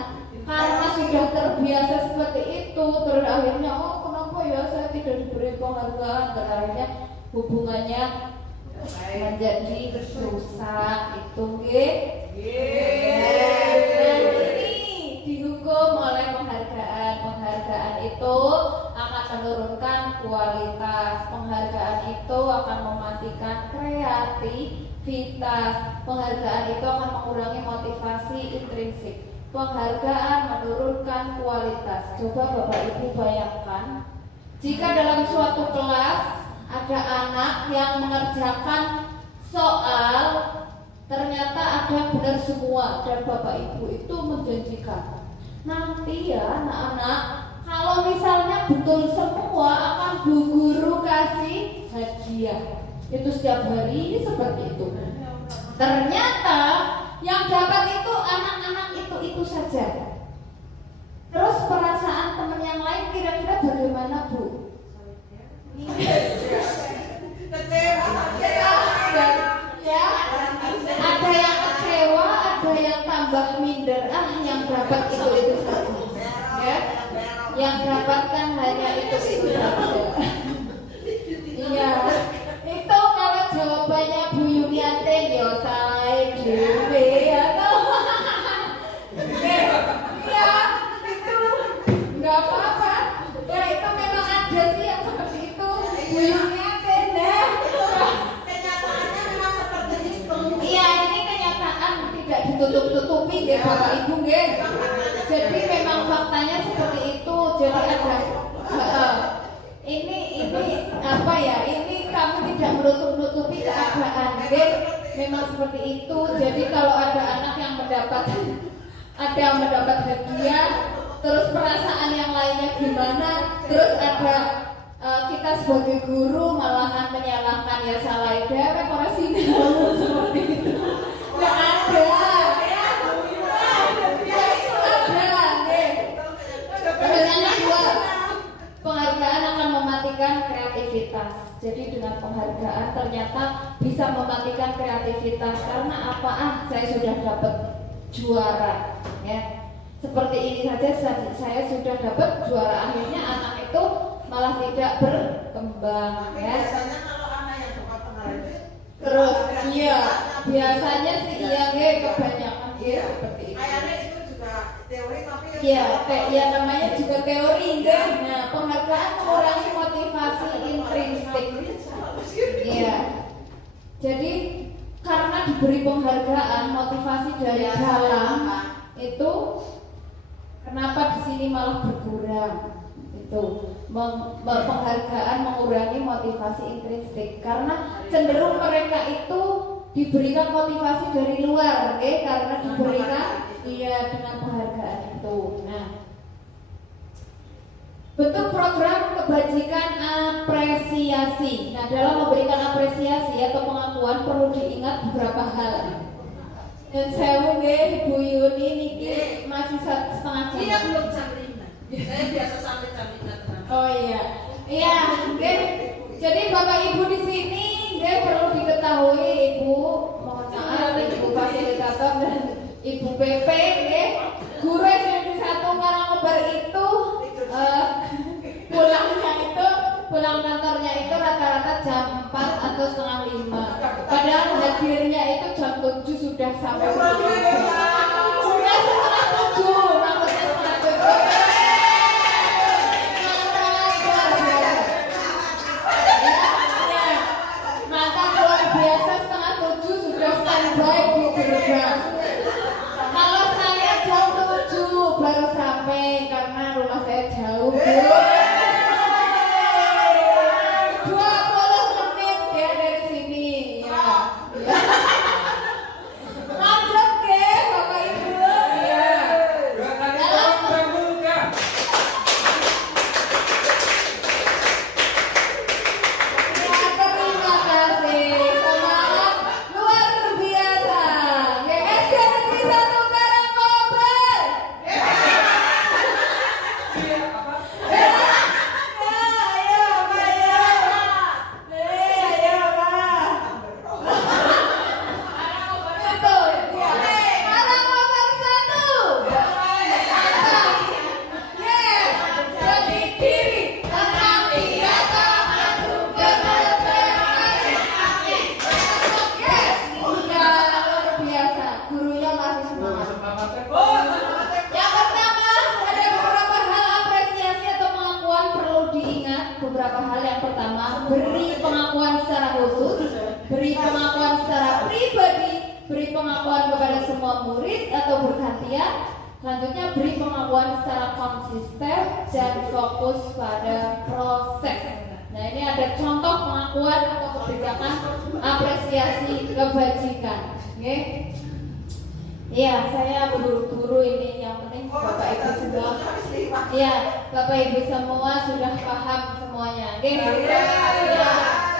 karena sudah terbiasa seperti itu, terus akhirnya kenapa ya saya tidak diberi penghargaan, dan akhirnya hubungannya menjadi rusak. Itu ini dihukum oleh penghargaan. Penghargaan itu akan menurunkan kualitas. Penghargaan itu akan mematikan kreativitas. Penghargaan itu akan mengurangi motivasi intrinsik. Penghargaan menurunkan kualitas. Coba Bapak Ibu bayangkan, jika dalam suatu kelas ada anak yang mengerjakan soal, ternyata ada yang benar semua, dan Bapak Ibu itu menjanjikan nanti ya anak-anak, kalau misalnya betul semua akan Bu Guru kasih hadiah. Itu setiap hari seperti itu. Ternyata yang dapat itu anak-anak itu saja. Terus perasaan teman yang lain kira-kira bagaimana, Bu? Ya, ada yang kecewa, ada yang tambah minder. Yang dapat itu saja. Ya, yang dapatkan hanya itu saja. Iya, itu kalau jawabannya Bu Yuniatin ya salah dewe ya toh. Iya, itu nggak apa-apa. Ya itu memang ada sih yang seperti itu. Bu Yuniatin deh. Kenyataannya memang seperti itu. Iya, ini kenyataan, tidak ditutup-tutupi deh Bapak Ibu nggih. Jadi memang faktanya seperti itu. Jadi ada ini apa ya? Ini kamu tidak menutup-nutupi keadaan, nggih. Memang seperti itu. Jadi kalau ada anak yang mendapat hadiah, terus perasaan yang lainnya gimana? Terus ada kita sebagai guru malahan menyalahkan, ya salah dewe ora sinau seperti itu. Enggak ada. Ya itu ada, nggih. Pertanyaan kedua, penghargaan akan mematikan kreativitas. Jadi dengan penghargaan ternyata bisa mematikan kreativitas. Karena apa? Saya sudah dapat juara, ya. Seperti ini saja saya sudah dapat juara, akhirnya anak itu malah tidak berkembang, ya. Biasanya kalau anak yang dapat penghargaan Terus iya, biasanya sih iya nggih, kebanyakan Iya. seperti itu. kayaknya itu juga teori tapi Iya, ya namanya juga teori nggih. Nah, penghargaan mengurangi motivasi intrinsik. Iya. Jadi karena diberi penghargaan, motivasi dari dalam itu kenapa di sini malah berkurang? Itu penghargaan mengurangi motivasi intrinsik karena cenderung mereka itu diberikan motivasi dari luar, karena diberikan dengan penghargaan itu. Nah, bentuk program kebajikan apresiasi. Nah, dalam memberikan apresiasi atau pengakuan perlu diingat beberapa hal. Dan saya mungkin Bu Yuni niki masih setengah jam. Iya, belum jam 5. Saya biasa sampai jam 5. Oh iya, iya, nggih. Jadi Bapak Ibu di sini nggih perlu diketahui, Ibu, mohon maaf Ibu fasilitator dan Ibu PP nggih. Guru SMP 1 Karangkobar itu pulang kantornya itu rata-rata jam 4 atau setengah 5. Padahal hadirnya itu jam 7 sudah sampai. Sudah setengah 7, maksudnya setengah 7. Maka luar biasa setengah 7 sudah standby di gerbang. Kalau saya jam 7 baru sampai karena rumah saya jauh. 20 menit ya dari sini ya. Lanjut ke Bapak Ibu ya. Terima pengakuan secara khusus, beri pengakuan secara pribadi, beri pengakuan kepada semua murid atau bergantian. Selanjutnya beri pengakuan secara konsisten dan fokus pada proses. Nah, ini ada contoh pengakuan atau kebijakan apresiasi kebajikan. Oke? Iya, saya buru-buru ini, yang penting Bapak Ibu semua. Iya, Bapak Ibu semua sudah paham semuanya. Oke? Ya.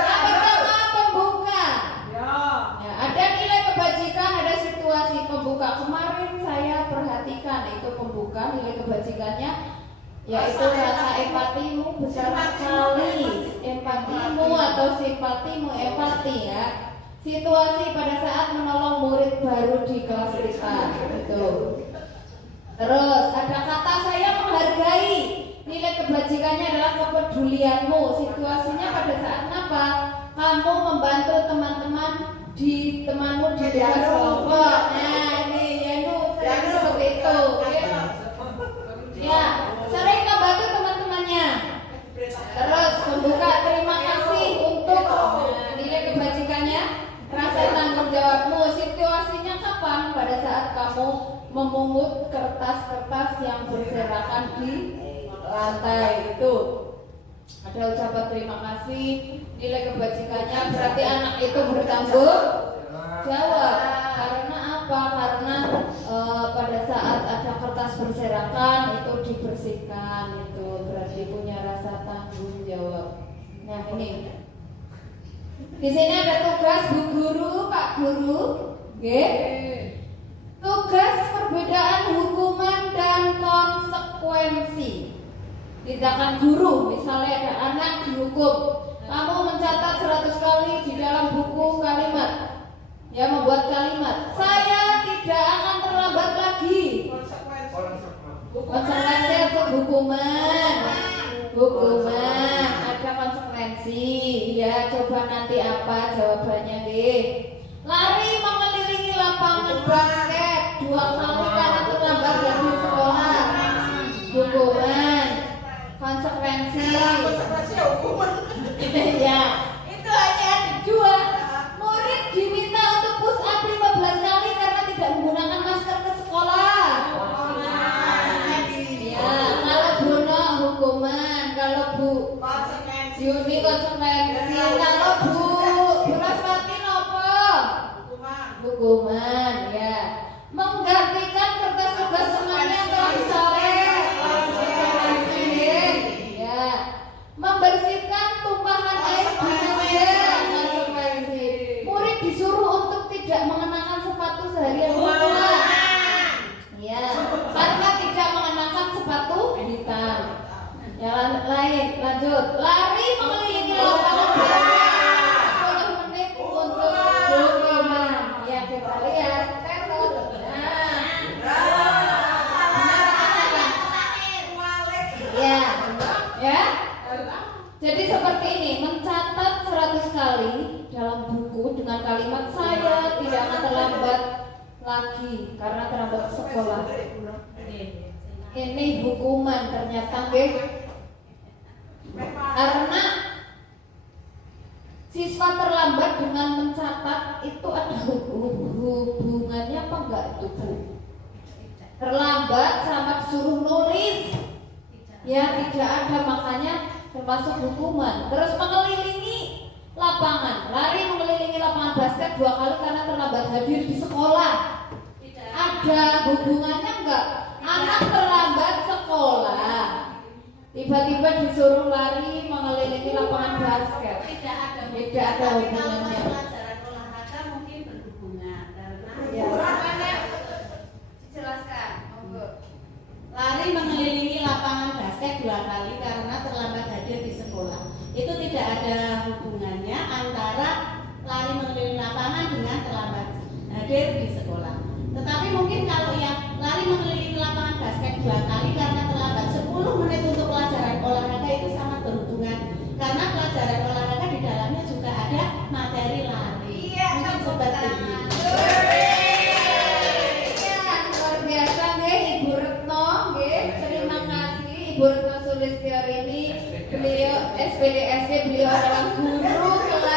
Yang pertama pembuka. Ya, ada nilai kebajikan, ada situasi pembuka. Kemarin saya perhatikan itu pembuka, nilai kebajikannya yaitu rasa empatimu besar sekali. Empatimu atau simpatimu, empati ya. Situasi pada saat menolong murid baru di kelas kita itu. Terus ada kata saya menghargai. Nilai kebajikannya adalah kepedulianmu. Situasinya pada saat apa? Kamu membantu temanmu di kelas kelompok. Nah ini sering seperti itu. Ya, sering membantu teman-temannya. Terus membuka terima kasih untuk nilai kebajikannya. Rasa tanggung jawabmu. Situasinya kapan? Pada saat kamu memungut kertas-kertas yang berserakan di lantai itu. Ada ucapan terima kasih. Nilai kebajikannya berarti anak itu bertanggung jawab. Karena apa? Karena pada saat ada kertas berserakan itu dibersihkan, itu berarti punya rasa tanggung jawab. Nah ini. Di sini ada tugas Bu Guru, Pak Guru. Oke. Tugas perbedaan hukuman dan konsekuensi. Tindakan guru, misalnya ada anak dihukum, kamu mencatat 100 kali di dalam buku kalimat, ya membuat kalimat. Saya tidak akan terlambat lagi. Konsekuensi untuk hukuman. Hukuman ada konsekuensi. Ya coba nanti apa jawabannya deh. Lari mengelilingi lapangan basket 2 kali karena terlambat dari sekolah. Hukuman. Konsekuensi. Ya, itu hanya ada 2. Murid diminta untuk push up 15 kali karena tidak menggunakan masker ke sekolah. Ya, kalau Bruno hukuman, kalau Bu Yuni konsekuensi, kalau Bu Raswati apa? Hukuman, ya. Menggantikan kertas tugas semuanya tadi sore. Ya. Membersihkan tumpahan air di meja. Konsekuensi. Murid disuruh untuk tidak mengenakan sepatu seharian sekolah. Ya, karena tidak mengenakan sepatu hitam. Ya, lanjut. Lari mengelilingi lapangan basket 10 menit untuk hukuman. Ya, kita lihat. Ya. Jadi seperti ini, mencatat 100 kali dalam buku dengan kalimat saya tidak akan terlambat lagi karena terlambat sekolah. Ini hukuman ternyata karena siswa terlambat dengan mencatat itu ada hubungannya apa enggak itu Bu? Terlambat sama disuruh nulis. Ya tidak ada, makanya termasuk hukuman. Terus mengelilingi lapangan, lari mengelilingi lapangan basket 2 kali karena terlambat hadir di sekolah. Ada hubungannya enggak? Anak terlambat sekolah, tiba-tiba disuruh lari mengelilingi lapangan basket. Tidak ada hubungannya. Pelajaran olahraga mungkin berhubungan karena Jelaskan. lari mengelilingi lapangan basket 2 kali karena terlambat hadir di sekolah. Itu tidak ada hubungannya antara lari mengelilingi lapangan dengan terlambat hadir di sekolah. Tetapi mungkin kalau yang lari mengelilingi lapangan basket 2 kali karena terlambat 10 menit untuk pelajaran olahraga itu sangat berhubungan. Karena pelajaran olahraga di dalamnya juga ada materi lari. Mungkin seperti itu. Ibu Retno Sulistyo ini beliau SPDSD, beliau adalah guru kelas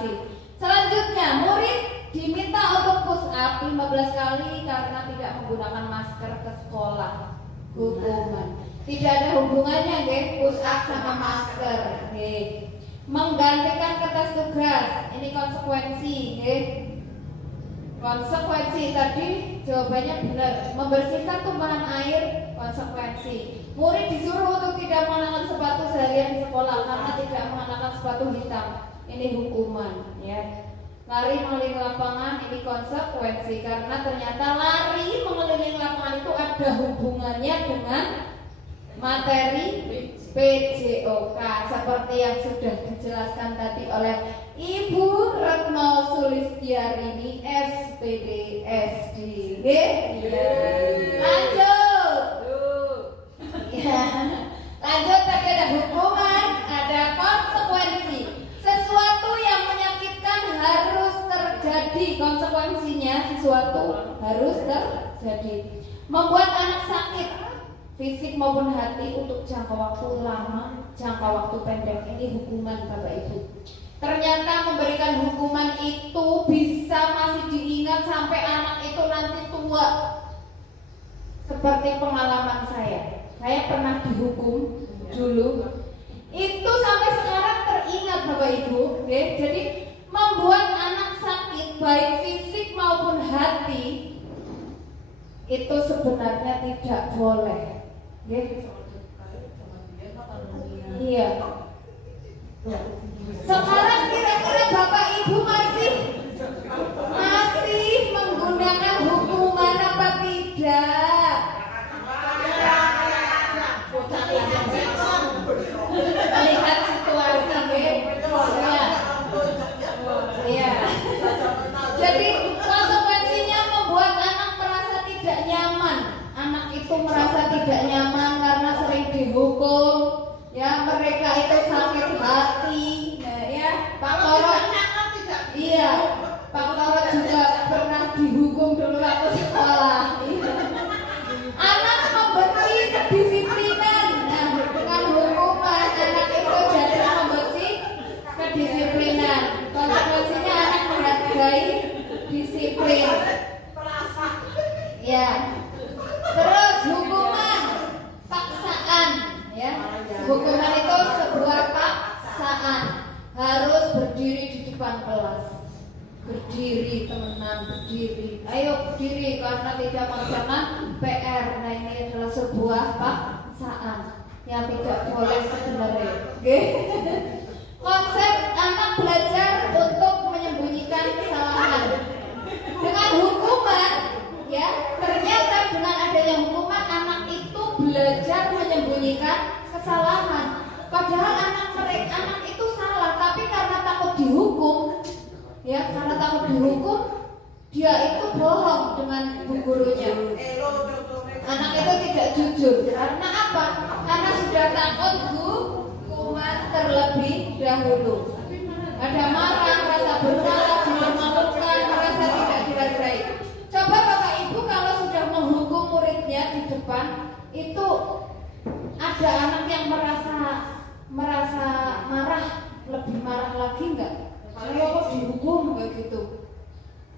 kasih. Selanjutnya, murid diminta untuk push up 15 kali karena tidak menggunakan masker ke sekolah. Hukuman. Tidak ada hubungannya, nggih, push up sama masker. Nggih. Menggantikan kertas tugas, ini konsekuensi, nggih. Konsekuensi tadi jawabannya benar. Membersihkan tumpahan air, konsekuensi. Murid disuruh untuk tidak mengenakan sepatu seharian di sekolah karena tidak mengenakan sepatu hitam. Ini hukuman, ya. Lari mengelilingi lapangan, ini konsekuensi karena ternyata lari mengelilingi lapangan itu ada hubungannya dengan materi PJOK seperti yang sudah dijelaskan tadi oleh Ibu Retno Sulistiarini SPD SD. Lanjut. Ya. Lanjut, tadi ada hukuman, ada konsekuensi. Sesuatu yang menyakitkan harus terjadi, konsekuensinya sesuatu harus terjadi. Membuat anak sakit fisik maupun hati untuk jangka waktu lama, jangka waktu pendek, ini hukuman Bapak Ibu. Ternyata memberikan hukuman itu bisa masih diingat sampai anak itu nanti tua. Seperti pengalaman saya pernah dihukum dulu. Itu sampai sekarang teringat Bapak Ibu, okay? Jadi membuat anak sakit baik fisik maupun hati itu sebenarnya tidak boleh. Okay? Iya. Sekarang kira-kira Bapak Ibu masih menggunakan hukuman apa tidak? Lihat situasi, ya. Jadi konsekuensinya membuat anak merasa tidak nyaman. Anak itu merasa tidak nyaman karena sering dihukum. Ya, mereka itu sakit hati. Nah, ya, Pak Toro. Iya, Pak Toro juga pernah dihukum dulu waktu sekolah. Anak membenci kedisiplinan. Nah, dengan hukuman anak itu jadi membenci kedisiplinan. Konsekuensinya anak menghargai disiplin. Ya. Terus hukuman paksaan, ya. Hukuman itu sebuah paksaan. Harus berdiri di depan kelas. Berdiri, teman-teman, berdiri. Ayo berdiri karena tidak mengerjakan PR. Nah, ini adalah sebuah paksaan yang tidak boleh sebenarnya. Okay? Konsep anak belajar untuk menyembunyikan kesalahan. Dengan hukuman, ya, ternyata dengan adanya hukuman anak itu belajar menyembunyikan kesalahan. Padahal anak itu salah, tapi karena takut dihukum, ya, karena takut dihukum, dia itu bohong dengan bu gurunya. Anak itu tidak jujur. Karena apa? Karena sudah takut hukuman terlebih dahulu. Ada marah, rasa bersalah, dipermalukan, merasa tidak dihargai. Coba Bapak Ibu kalau sudah menghukum muridnya di depan, itu ada anak yang merasa marah, lebih marah lagi enggak? Saya kok dihukum kayak gitu?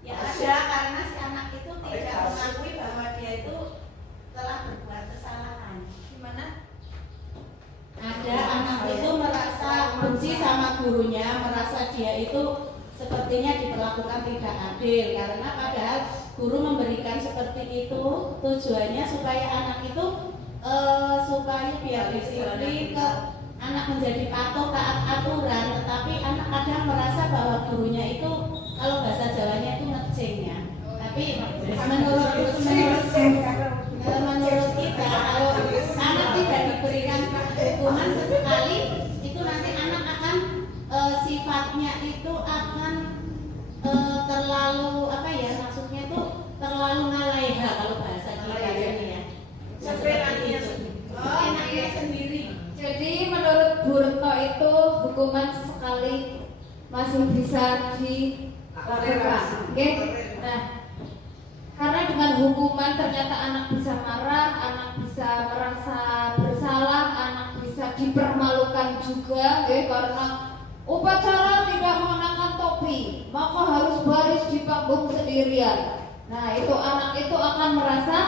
Ya ada, karena si anak itu tidak mengakui bahwa dia itu telah berbuat kesalahan. Gimana? Ada anak itu merasa benci sama gurunya, merasa dia itu sepertinya diperlakukan tidak adil, karena padahal guru memberikan seperti itu tujuannya supaya anak itu supaya biar disiplin, anak menjadi patuh taat aturan. Tetapi anak kadang merasa bahwa gurunya itu, kalau bahasa Jawanya itu ngecengnya. Tapi menurut kita, kalau anak tidak diberikan hukuman sesekali, itu nanti anak akan sifatnya itu akan terlalu apa ya, maksudnya itu terlalu ngaleha kalau bahasa kita ini ya. Enaknya sendiri. Jadi menurut Bu Retno itu hukuman sesekali masih bisa dilakukan. Oke? Nah, karena dengan hukuman ternyata anak bisa marah, anak bisa merasa bersalah, anak bisa dipermalukan juga, karena Upacara tidak mengenakan topi, maka harus baris di panggung sendirian. Nah, itu anak itu akan merasa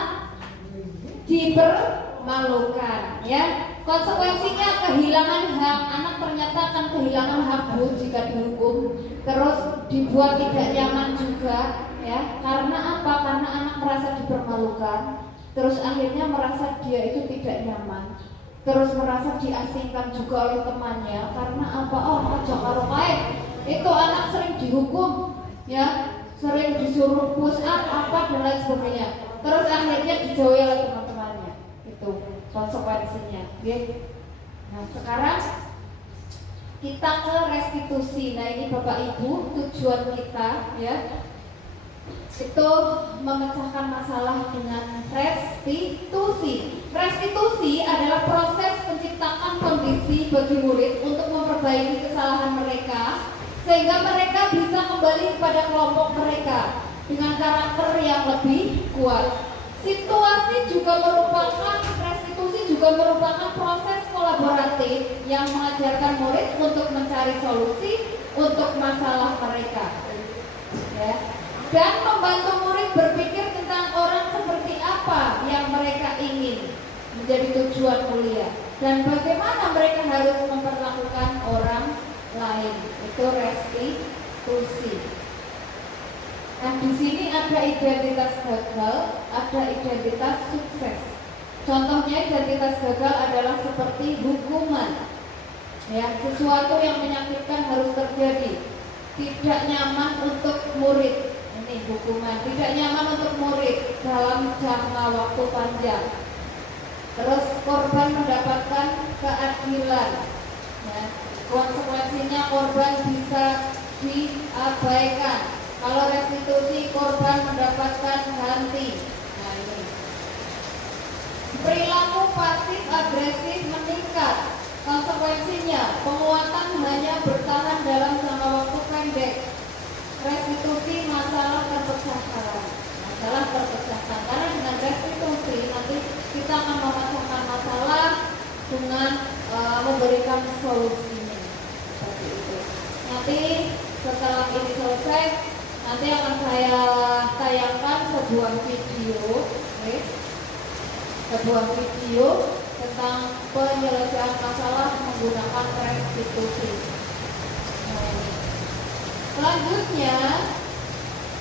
dipermalukan, ya. Konsekuensinya kehilangan hak. Anak ternyata akan kehilangan hak bu jika dihukum. Terus dibuat tidak nyaman juga, ya. Karena apa? Karena anak merasa dipermalukan. Terus akhirnya merasa dia itu tidak nyaman. Terus merasa diasingkan juga oleh temannya. Karena apa? Oh, aja karo kae. Itu anak sering dihukum, ya. Sering disuruh push up apa dan lain sebagainya. Terus akhirnya dijauhi oleh teman-temannya. Itu konsekuensinya, ya. Nah, sekarang kita ke restitusi. Nah, ini Bapak Ibu, tujuan kita, ya, itu memecahkan masalah dengan restitusi. Restitusi adalah proses menciptakan kondisi bagi murid untuk memperbaiki kesalahan mereka sehingga mereka bisa kembali kepada kelompok mereka dengan karakter yang lebih kuat. Restitusi juga merupakan proses kolaboratif yang mengajarkan murid untuk mencari solusi untuk masalah mereka, ya, dan membantu murid berpikir tentang orang seperti apa yang mereka ingin menjadi tujuan kuliah dan bagaimana mereka harus memperlakukan orang lain. Itu restitusi. Nah, di sini ada identitas gagal, ada identitas sukses. Contohnya identitas gagal adalah seperti hukuman, ya, sesuatu yang menyakitkan harus terjadi, tidak nyaman untuk murid. Ini hukuman, tidak nyaman untuk murid dalam jangka waktu panjang. Terus korban mendapatkan keadilan, ya. Konsekuensinya korban bisa diabaikan. Kalau restitusi, korban mendapatkan ganti. Nah, ini perilaku pasif agresif meningkat. Konsekuensinya penguatan hanya bertahan dalam jangka waktu pendek. Restitusi masalah terpecahkan. Karena dengan restitusi nanti kita akan memecahkan masalah dengan memberikan solusinya. Seperti itu. Nanti setelah ini selesai, nanti akan saya tayangkan sebuah video, okay? Sebuah video tentang penyelesaian masalah menggunakan restitusi. Nah, ini. Selanjutnya,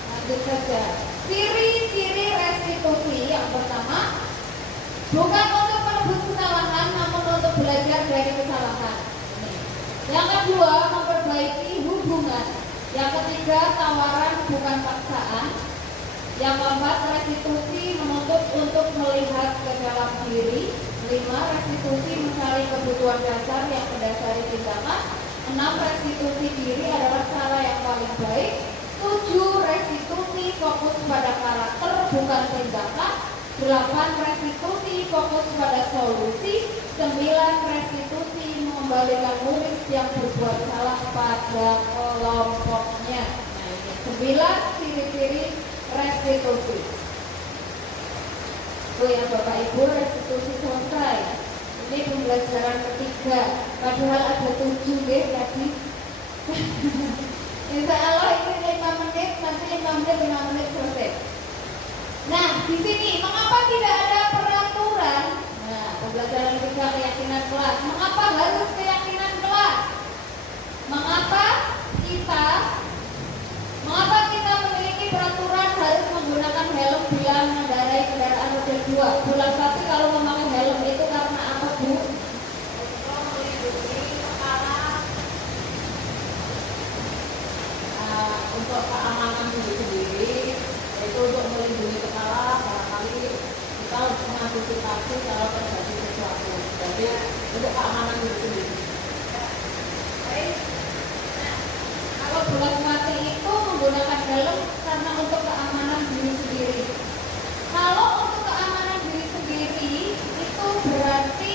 lanjut saja. Ciri-ciri restitusi yang pertama, bukan untuk menebus kesalahan, namun untuk belajar dari kesalahan. Yang kedua, memperbaiki hubungan. Yang ketiga, tawaran bukan paksaan. Yang keempat, restitusi menuntut untuk melihat ke dalam diri. 5. Restitusi mencari kebutuhan dasar yang mendasari tindakan. 6. Restitusi diri adalah cara yang paling baik. 7. Restitusi fokus pada karakter bukan tindakan. 8. Restitusi fokus pada solusi. 9. Restitusi mengembalikan murid yang berbuat salah pada kelompoknya. Nah, ini 9 ciri-ciri restitusi. Oh ya Bapak Ibu, restitusi selesai. Ini pembelajaran ketiga. Padahal ada 7 deh tadi. Insya Allah ini 5 menit, nanti 5 menit selesai. Nah, di sini mengapa tidak ada peraturan? Nah, pembelajaran ketiga, keyakinan kelas. Mengapa harus keyakinan kelas? Mengapa kita memiliki peraturan harus menggunakan helm bila mengendarai kendaraan roda 2? Bulan 1 kalau memakai helm itu karena apa, Bu? Untuk keamanan diri sendiri, yaitu untuk melindungi kepala. Barangkali kita harus mengantisipasi kalau terjadi sesuatu. Jadi untuk keamanan diri sendiri. Kalau bulan mati itu menggunakan helm karena untuk keamanan diri sendiri. Kalau untuk keamanan diri sendiri itu berarti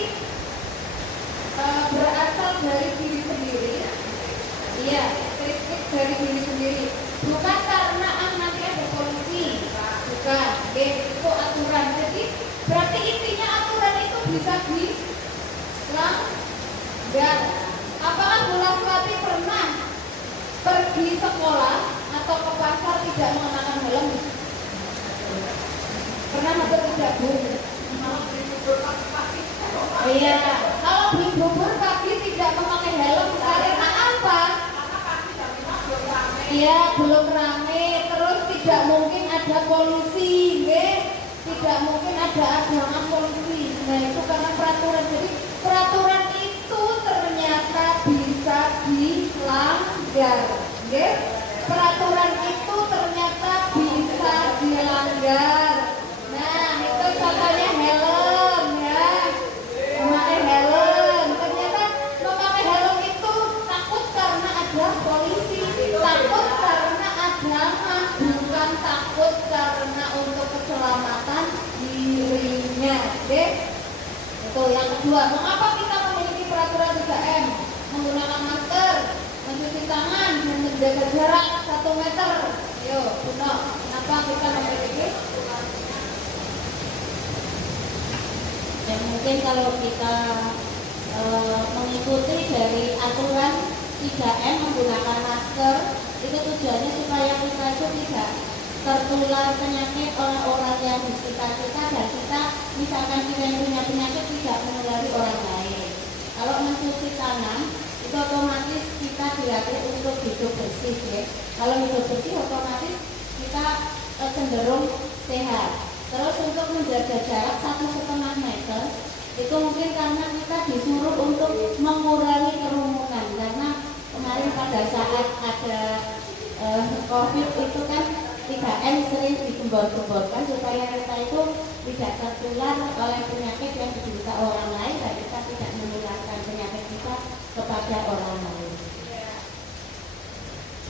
berasal dari diri sendiri. Iya, kritik dari diri sendiri. Bukan karena nanti ada polisi, bukan. Itu aturan. Jadi berarti intinya aturan itu bisa dilanggar. Apakah bulan Saraswati pernah pergi sekolah atau ke pasar tidak mengenakan helm? Pernah atau tidak, Bu? Iya, kalau beli bubur pagi tidak memakai helm karena apa? Iya, belum rame, terus tidak mungkin ada polusi, tidak mungkin ada adangan polusi. Nah itu karena peraturan. Jadi peraturan itu ternyata bisa dilanggar, peraturan itu ternyata bisa dilanggar. Nah itu contohnya helm ya, memakai helm. Ternyata memakai helm itu takut karena ada polisi, takut karena ada bukan takut karena untuk keselamatan dirinya. Itu yang kedua. Mengapa kita memiliki peraturan 3M? Menggunakan masker, mencuci tangan, menjaga jarak 1 meter. Ayo, Buno, kenapa kita memiliki? Ya mungkin kalau kita mengikuti dari aturan 3M menggunakan masker, itu tujuannya supaya kita itu tidak tertular penyakit orang-orang yang di sekitar kita, dan kita misalkan kita yang punya penyakit tidak menulari orang lain. Kalau mencuci tangan itu otomatis kita dilatih untuk hidup bersih ya. Kalau hidup bersih otomatis kita cenderung sehat. Terus untuk menjaga jarak 1,5 meter itu mungkin karena kita disuruh untuk mengurangi kerumunan, karena kemarin pada saat ada COVID itu kan 3M sering digembor-gemborkan supaya kita itu tidak tertular oleh penyakit yang diderita orang lain dan kita tidak menularkan penyakit kita kepada orang lain.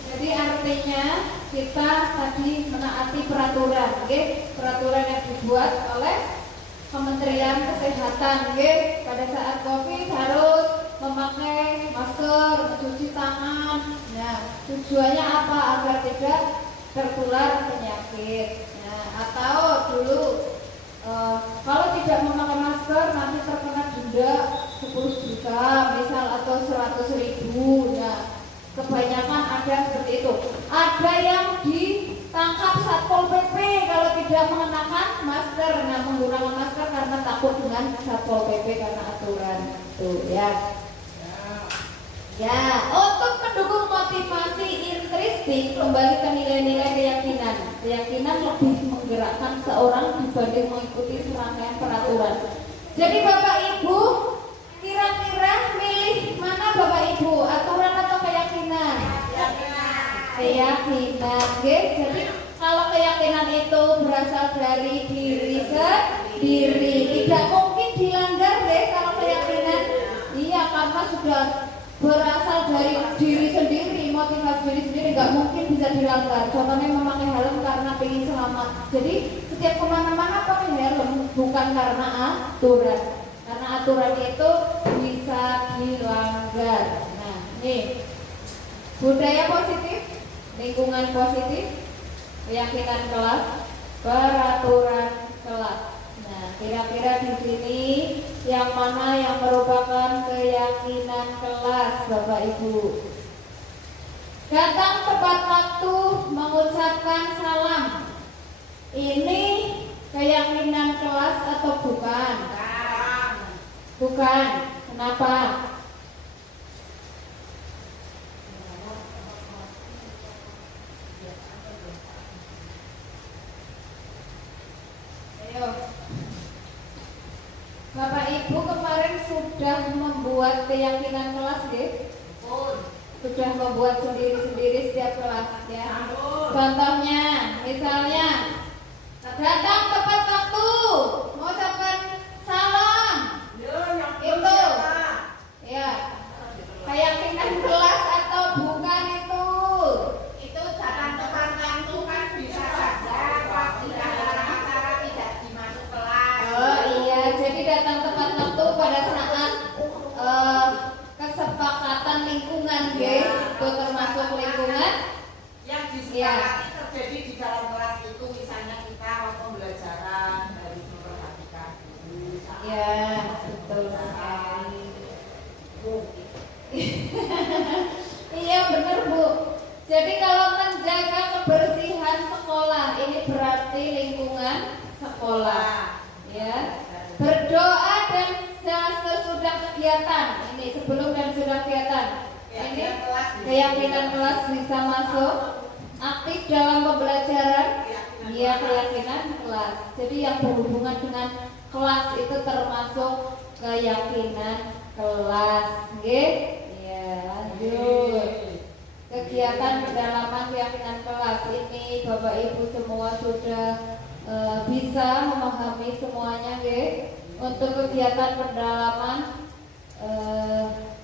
Jadi artinya kita tadi menaati peraturan, peraturan yang dibuat oleh Kementerian Kesehatan, pada saat COVID harus memakai masker, mencuci tangan. Nah, tujuannya apa? Agar tidak tertular penyakit. Nah, atau dulu kalau tidak memakai masker nanti terkena denda 10 juta misal atau 100.000. Nah, kebanyakan ada seperti itu. Ada yang ditangkap Satpol PP kalau tidak mengenakan masker. Nah, menggunakan masker karena takut dengan Satpol PP karena aturan itu ya. Ya, untuk mendukung motivasi intristik, kembali ke nilai-nilai keyakinan. Keyakinan lebih menggerakkan seorang dibanding mengikuti serangkaian peraturan. Jadi Bapak Ibu, kira-kira milih mana Bapak Ibu? Aturan atau keyakinan? Keyakinan. Jadi kalau keyakinan itu berasal dari diri sendiri, tidak mungkin dilanggar kalau keyakinan. Iya, karena sudah berasal dari diri sendiri, motivasi diri sendiri, nggak mungkin bisa dilanggar. Contohnya memakai helm karena ingin selamat. Jadi setiap kemana-mana pakai helm, bukan karena aturan. Karena aturan itu bisa dilanggar. Nah, nih budaya positif, lingkungan positif, keyakinan kelas, peraturan kelas. Nah, kira-kira di sini yang mana yang merupakan keyakinan kelas, Bapak Ibu? Datang tepat waktu, mengucapkan salam. Ini keyakinan kelas atau bukan? Bukan. Kenapa? Ayo. Bapak Ibu kemarin sudah membuat keyakinan kelas, sudah membuat sendiri-sendiri setiap kelas ya. Contohnya, misalnya datang tepat waktu, mengucapkan salam. Itu ya keyakinan kelas atau bukan itu? Itu datang tepat waktu kan bisa saja pas tidak ada acara tidak dimasuk kelas. Oh iya, jadi datang tepat waktu pada saat kesepakatan lingkungan, itu termasuk lingkungan Yang disepakati terjadi di dalam kelas itu, misalnya kita waktu pembelajaran harus memperhatikan guru. ya, betul sekali. Iya benar Bu. Jadi kalau menjaga kebersihan sekolah ini berarti lingkungan sekolah, ya. Berdoa dan sesudah kegiatan ini sebelum dan sesudah kegiatan ini keyakinan kelas bisa masuk aktif dalam pembelajaran, ya keyakinan kelas. Jadi yang berhubungan dengan kelas itu termasuk keyakinan kelas, nggih? Ya, lanjut. Kegiatan pendalaman keyakinan kelas ini Bapak Ibu semua sudah bisa memahami semuanya, nggih? Untuk kegiatan pendalaman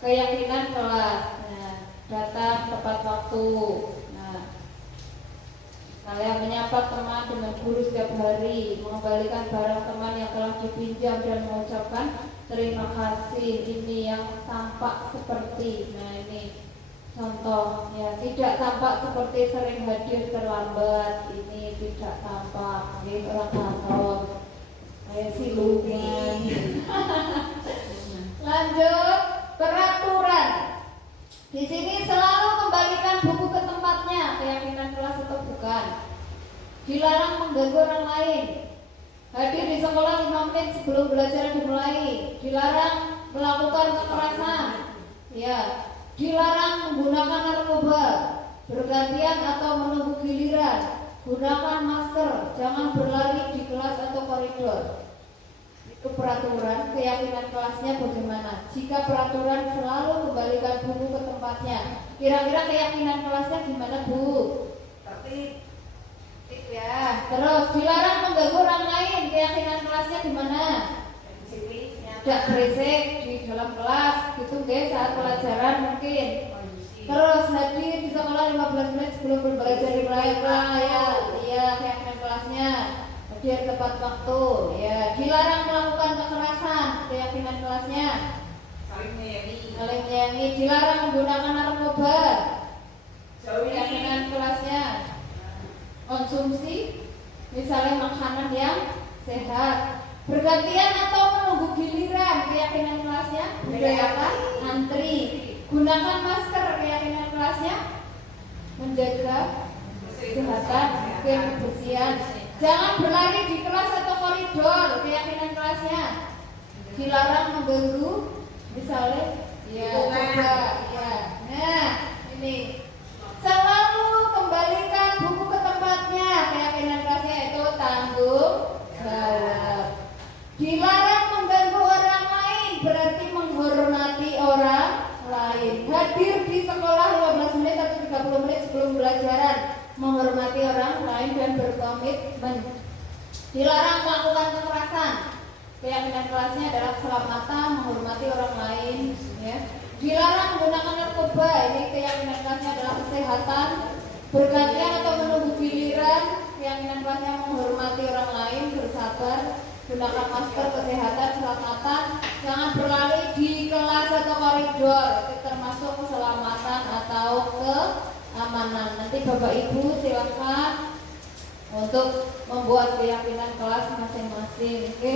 keyakinan kelas. Nah, datang tepat waktu. Nah, kalian menyapa teman dengan guru setiap hari, mengembalikan barang teman yang telah dipinjam dan mengucapkan terima kasih. Ini yang tampak seperti, nah ini contoh ya, tidak tampak seperti sering hadir terlambat. Ini tidak tampak, ini orang kantor kayak silungan. Lanjut, peraturan. Di sini selalu kembalikan buku ke tempatnya, keyakinan kelas atau bukan. Dilarang mengganggu orang lain. Hadir di sekolah 5 menit sebelum belajar dimulai. Dilarang melakukan kekerasan. Ya, dilarang menggunakan narkoba, bergantian atau menunggu giliran. Gunakan masker, jangan berlari di kelas atau koridor. Itu peraturan, keyakinan kelasnya bagaimana? Jika peraturan selalu kembalikan buku ke tempatnya. Kira-kira keyakinan kelasnya gimana Bu? Tapi Ya, terus dilarang mengganggu orang lain. Keyakinan kelasnya gimana? Tidak berisik di dalam kelas, gitu guys, saat pelajaran mungkin. Terus hadir di sekolah 15 menit sebelum belajar dimulai. Ya, keyakinan kelasnya. Hadir tepat waktu. Ya, dilarang melakukan kekerasan. Keyakinan kelasnya. Saling menyayangi. Dilarang menggunakan narkoba. Keyakinan kelasnya. Konsumsi misalnya makanan yang sehat, bergantian atau menunggu giliran, keyakinan kelasnya. Budayakan antri, gunakan masker, keyakinan kelasnya. Menjaga kesehatan, kebersihan, jangan berlari di kelas atau koridor, keyakinan kelasnya. Dilarang mengganggu misalnya ya coba ya. Nah ini selalu kembalikan buku ke tempatnya, keyakinan kelasnya itu tanggung jawab. Dilarang mengganggu orang lain, berarti menghormati orang lain. Hadir di sekolah 15 menit atau 30 menit sebelum pelajaran, menghormati orang lain dan berkomitmen. Dilarang melakukan kekerasan, keyakinan kelasnya adalah keselamatan, menghormati orang lain, ya. Dilarang menggunakan narkoba, ini keyakinan kelasnya adalah kesehatan, bergantian atau menunggu giliran, keyakinan kelasnya menghormati orang lain, bersabar, gunakan masker, kesehatan, keselamatan, jangan berlari di kelas atau koridor, itu termasuk keselamatan atau keamanan. Nanti Bapak Ibu silakan untuk membuat keyakinan kelas masing-masing, oke?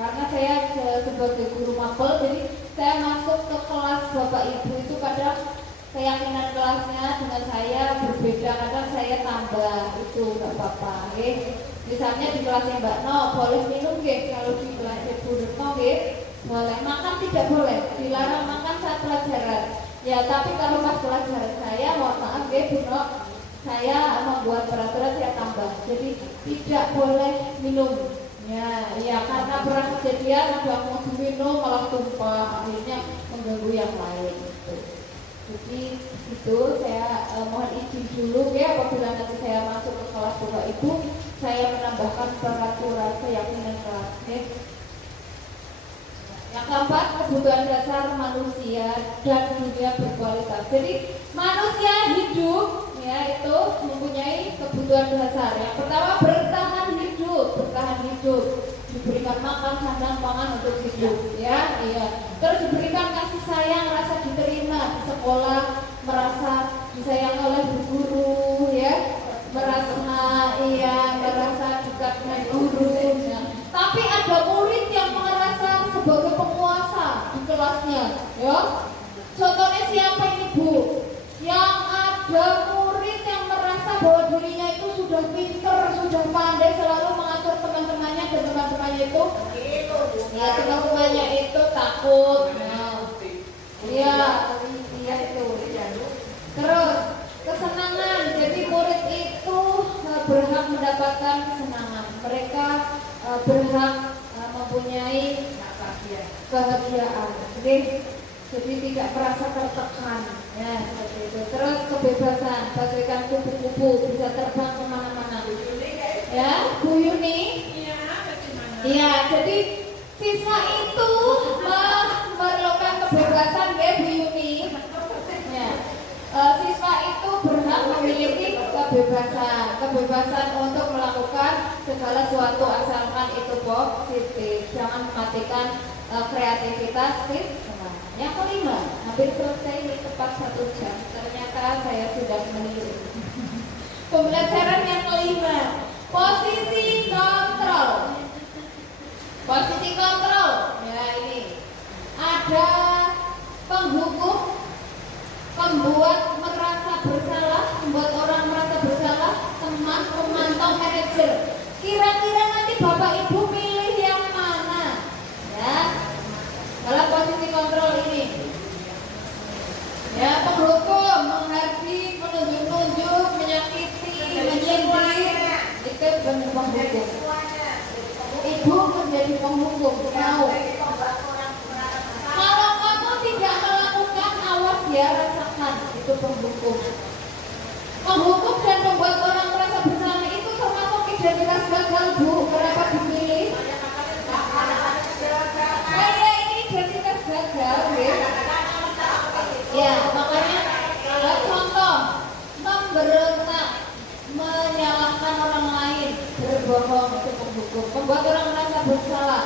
Karena saya sebagai guru mapel, jadi saya masuk ke kelas Bapak Ibu itu kadang keyakinan kelasnya dengan saya berbeda, kadang saya tambah, itu nggak apa-apa, okay? Misalnya di kelasnya Mbak No boleh minum, okay? Kalau di kelasnya Bu Retno, okay? Boleh makan, tidak boleh, dilarang makan saat pelajaran. Ya tapi kalau pas pelajaran saya, mohon maaf, okay, Bu No, saya membuat peraturan saya tambah, jadi tidak boleh minum. Ya karena pernah kejadian ada mau diminum malah tumpah, akhirnya mengganggu yang lain. Jadi itu saya mohon izin dulu ya, apabila nanti saya masuk ke kelas Bapak Ibu, saya menambahkan peraturan keyakinan kelas. Yang keempat, kebutuhan dasar manusia dan dunia berkualitas. Jadi manusia hidup ya itu mempunyai kebutuhan dasar. Yang pertama bertahan hidup, diberikan makan, sandang, pangan untuk hidup, ya, iya. Terus diberikan kasih sayang, rasa diterima di sekolah, merasa disayangi oleh guru, ya, merasa dekat dengan guru. Ya. Tapi ada murid yang merasa sebagai penguasa kelasnya, ya. Contohnya siapa ini Bu? Yang ada murid yang merasa bahwa dirinya itu sudah pinter, sudah pandai, selalu mengatur teman-temannya dan teman-temannya itu, ya teman-temannya itu takut. Iya, iya itu. Terus kesenangan, jadi murid itu berhak mendapatkan kesenangan. Mereka berhak mempunyai kebahagiaan. Jadi tidak merasa tertekan, ya seperti itu. Terus kebebasan, bagaikan kupu-kupu bisa terbang kemana-mana. Ya, Bu Yuni. Iya, jadi siswa itu memerlukan kebebasan, ya Bu Yuni. Ya. Siswa itu berhak memiliki kebebasan untuk melakukan segala sesuatu asalkan itu positif. Jangan mematikan kreativitas siswa. Yang kelima, hampir selesai ini tepat 1 jam. Ternyata saya sudah meniru. Pembelajaran yang kelima, posisi kontrol. Posisi kontrol. Ya ini ada penghukum, pembuat merasa bersalah, membuat orang merasa bersalah, teman, pemantau, manajer. Kira-kira nanti Bapak Ibu pilih yang mana? Ya, dalam posisi kontrol ini. Ya, penghukum, menghardik, menunjuk-nunjuk, menyakiti, menyindir, itu penghukum. Ibu menjadi penghukum, tahu? Kalau kamu tidak melakukan, awas ya, rasakan, itu penghukum. Penghukum dan membuat orang merasa bersalah itu termasuk identitas gagal, Bu. Kenapa dipilih? Kayak ini identitas gagal, ya. Ya, makanya contoh memberontak, menyalahkan orang lain, berbohong, itu penghukum. Membuat orang merasa bersalah.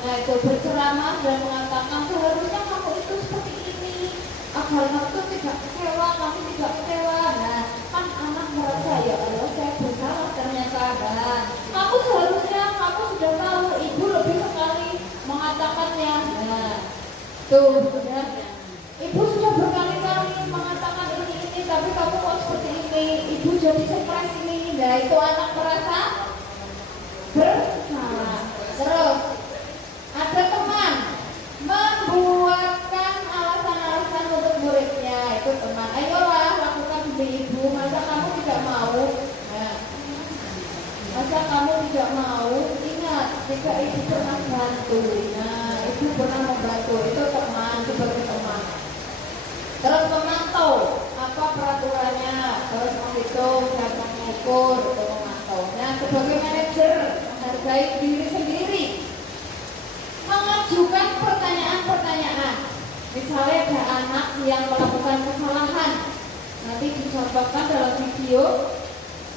Nah, itu berceramah dan mengatakan seharusnya kamu itu seperti ini, agar kamu itu tidak kecewa, kamu tidak kecewa. Nah, kan anak merasa ya Allah saya bersalah ternyata. Nah, kamu seharusnya kamu sudah tahu, ibu lebih sekali mengatakannya. Nah, tuh ya. Ibu sudah berkali-kali mengatakan ini, tapi kamu kok seperti ini. Ibu jadi stres ini. Nah, itu anak merasa bersalah. Terus ada teman membuatkan alasan-alasan untuk muridnya. Itu teman. Ayolah lakukan demi ibu. Masa kamu tidak mau? Nah, masa kamu tidak mau? Ingat, jika ibu pernah bantu. Nah, ibu pernah membantu. Itu teman, sebagai teman. Terus memantau apa peraturannya, terus menghitung dan mengukur, untuk memantau. Nah, sebagai manajer menghargai diri sendiri, mengajukan pertanyaan-pertanyaan. Misalnya ada anak yang melakukan kesalahan, nanti dicontohkan dalam video.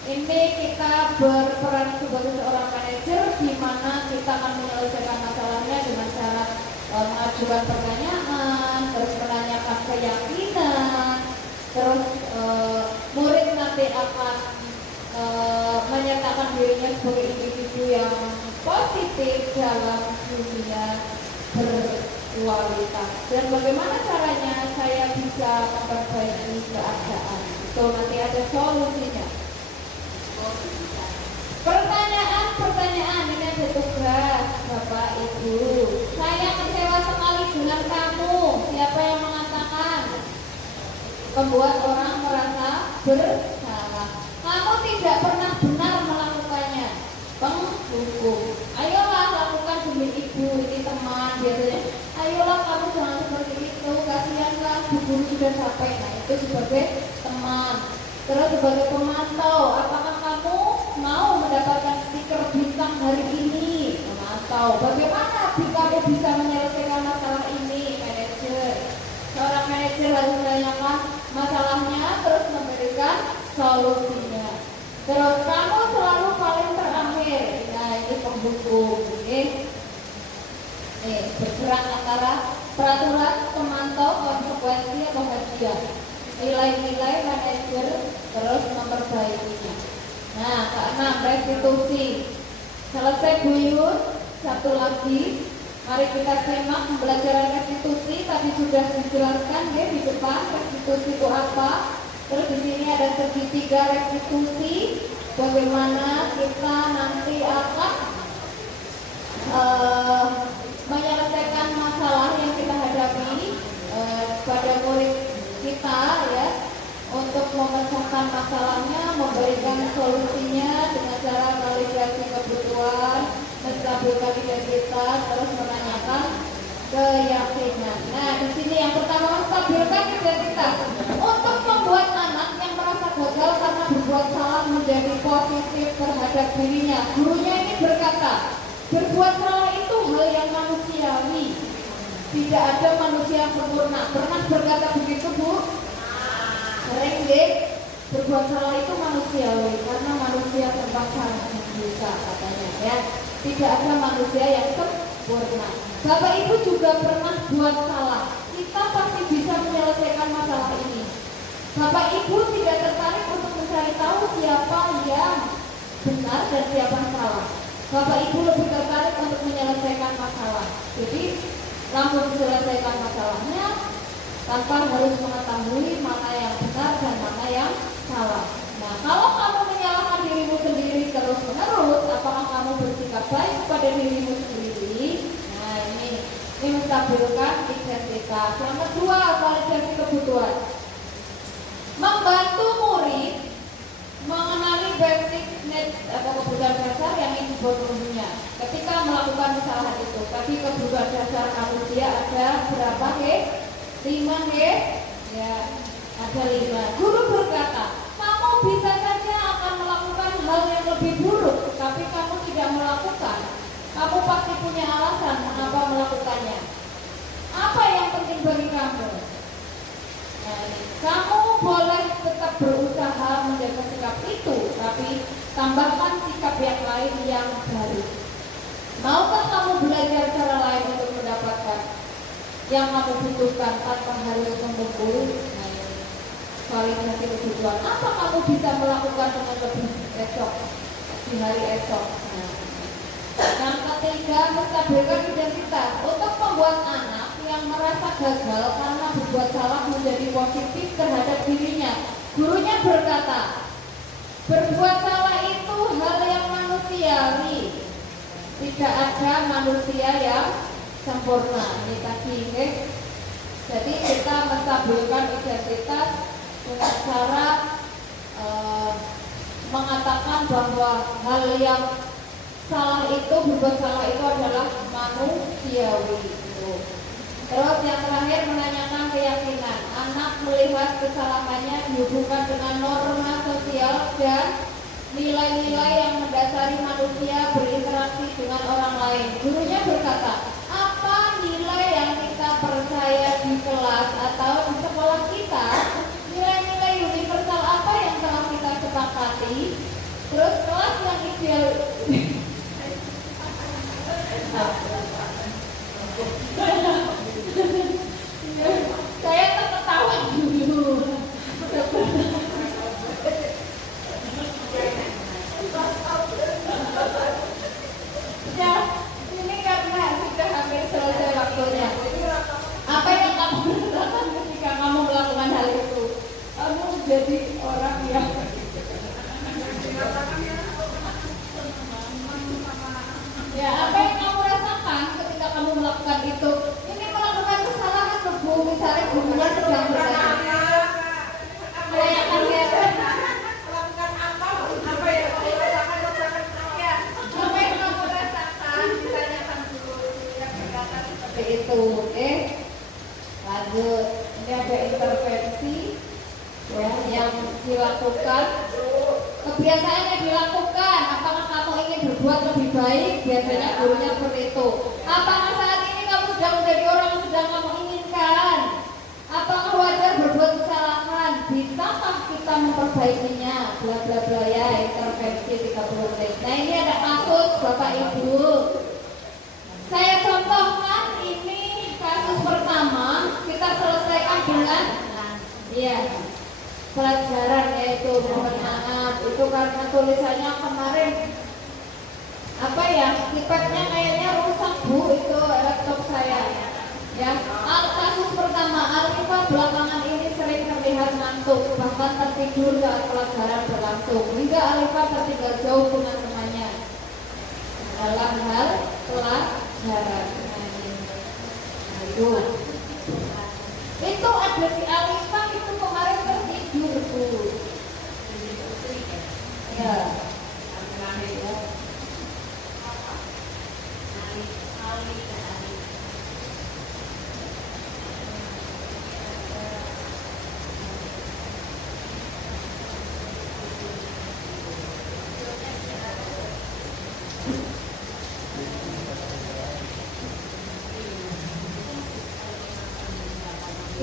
Ini kita berperan sebagai seorang manajer, di mana kita akan menyelesaikan masalahnya dengan cara mengajukan pertanyaan, terus menanyakan keyakinan, terus murid nanti akan menyatakan dirinya sebagai individu yang positif dalam dunia berkualitas. Dan bagaimana caranya saya bisa memperbaiki keadaan? Itu nanti ada solusinya. Pertanyaan ini ada tugas Bapak Ibu. Saya kecewa sekali dengan kamu. Siapa yang mengatakan? Membuat orang merasa bersalah. Kamu tidak pernah benar melakukannya. Penghukum. Ayolah lakukan demi ibu. Ini teman biasanya. Ayolah kamu jangan seperti itu. Kasihanlah bu guru sudah capek. Nah itu sebagai teman. Terus sebagai pemantau, apakah kamu mau mendapatkan stiker bintang hari ini? Memantau. Bagaimana kamu bisa menyelesaikan masalah ini, manajer? Seorang manajer harus menanyakan masalahnya, terus memberikan solusinya. Terus kamu selalu paling terakhir. Nah ini penghukum. Bergerak antara peraturan, pemantau, konsekuensi atau hadiah. Nilai-nilai manajer terus memperbaikinya. Nah, keenam restitusi. Selesai buyut, satu lagi Mari kita simak pembelajaran restitusi. Tadi sudah dijelaskan ya di depan restitusi itu apa. Terus di sini ada segitiga restitusi. Bagaimana kita nanti akan menyelesaikan masalah yang kita hadapi pada murid kita ya, untuk memecahkan masalahnya, memberikan solusinya dengan cara kalibrasi kebutuhan, menstabilkan identitas, terus menanyakan keyakinan. Nah, di sini yang pertama menstabilkan identitas untuk membuat anak yang merasa gagal karena berbuat salah menjadi positif terhadap dirinya. Gurunya ini berkata, berbuat salah itu hal yang manusiawi. Tidak ada manusia yang sempurna. Pernah berkata begitu, Bu? Sering deh. Berbuat salah itu manusiawi karena manusia terpaksa bisa katanya ya. Tidak ada manusia yang sempurna. Bapak Ibu juga pernah buat salah. Kita pasti bisa menyelesaikan masalah ini. Bapak Ibu tidak tertarik untuk mencari tahu siapa yang benar dan siapa yang salah. Bapak Ibu lebih tertarik untuk menyelesaikan masalah. Jadi langsung menyelesaikan masalahnya tanpa harus mengetahui mana yang benar dan mana yang salah. Nah, kalau kamu menyalahkan dirimu sendiri terus-menerus, apakah kamu bersikap baik kepada dirimu sendiri? Nah, ini menstabilkan identitas. Yang kedua, validasi kebutuhan. Membantu murid mengenali basic needs atau kebutuhan dasar yang ingin dipenuhinya ketika melakukan kesalahan itu. Tadi kebutuhan dasar manusia ada berapa, He? 5, He? Ya, ada 5. Guru berkata, kamu bisa saja akan melakukan hal yang lebih buruk, tapi kamu tidak melakukan. Kamu pasti punya alasan mengapa melakukannya. Apa yang penting bagi kamu? Nah, kamu boleh tetap berusaha menjaga sikap itu, tapi tambahkan sikap yang lain yang baru. Maukah kamu belajar cara lain untuk mendapatkan yang kamu butuhkan tanpa harus menunggu validasi kebutuhan? Apa kamu bisa melakukan dengan lebih esok, di hari esok? Yang ketiga, menstabilkan identitas untuk membuat anak yang merasa gagal karena berbuat salah menjadi positif terhadap dirinya. Gurunya berkata, berbuat salah itu hal yang manusiawi. Tidak ada manusia yang sempurna. Ini tadi, jadi kita menstabilkan identitas dengan cara mengatakan bahwa hal yang salah itu, berbuat salah itu adalah manusiawi. Terus yang terakhir, menanyakan keyakinan. Anak melihat kesalahannya dihubungkan dengan norma sosial dan nilai-nilai yang mendasari manusia berinteraksi dengan orang lain. Gurunya berkata, apa nilai yang kita percaya di kelas atau di sekolah kita? Nilai-nilai universal apa yang telah kita sepakati? Terus kelas yang ideal. Saya tertawa dulu. Ya, ini karena sudah hampir selesai waktunya. Apa yang kamu rasakan ketika kamu melakukan hal itu? Kamu jadi orang yang ya, apa yang kamu rasakan ketika kamu melakukan itu? Ini melakukan kesalahan ke Bu, misalnya gurunya sedang bertanya. Melayakan dia. Melakukan apa yang kamu rasakan ya. Apa yang kamu rasakan ditanyakan dulu yang berkata Seperti itu, lanjut. Ini ada intervensi ya, yang dilakukan. Kebiasaan yang dilakukan, apakah kamu ingin berbuat lebih baik? Biasanya gurunya seperti itu. Apakah saat ini kamu sudah menjadi orang yang sedang kamu inginkan? Apakah wajar berbuat kesalahan? Bisakah kita memperbaikinya? Bla bla bla ya, intervensi 30 menit. Nah, ini ada kasus Bapak Ibu. Saya contohkan, ini kasus pertama kita selesaikan dengan pelajaran, yaitu kemenangan. Itu karena tulisannya kemarin apa ya, keypadnya kayaknya rusak Bu, itu laptop saya. Ya, kasus pertama, Alifah belakangan ini sering terlihat ngantuk, bahkan tertidur saat pelajaran berlangsung, hingga Alifah tertinggal jauh dengan temannya dalam hal pelajaran. Nah, itu ada si Alifah itu kemarin tertidur Bu. Ya.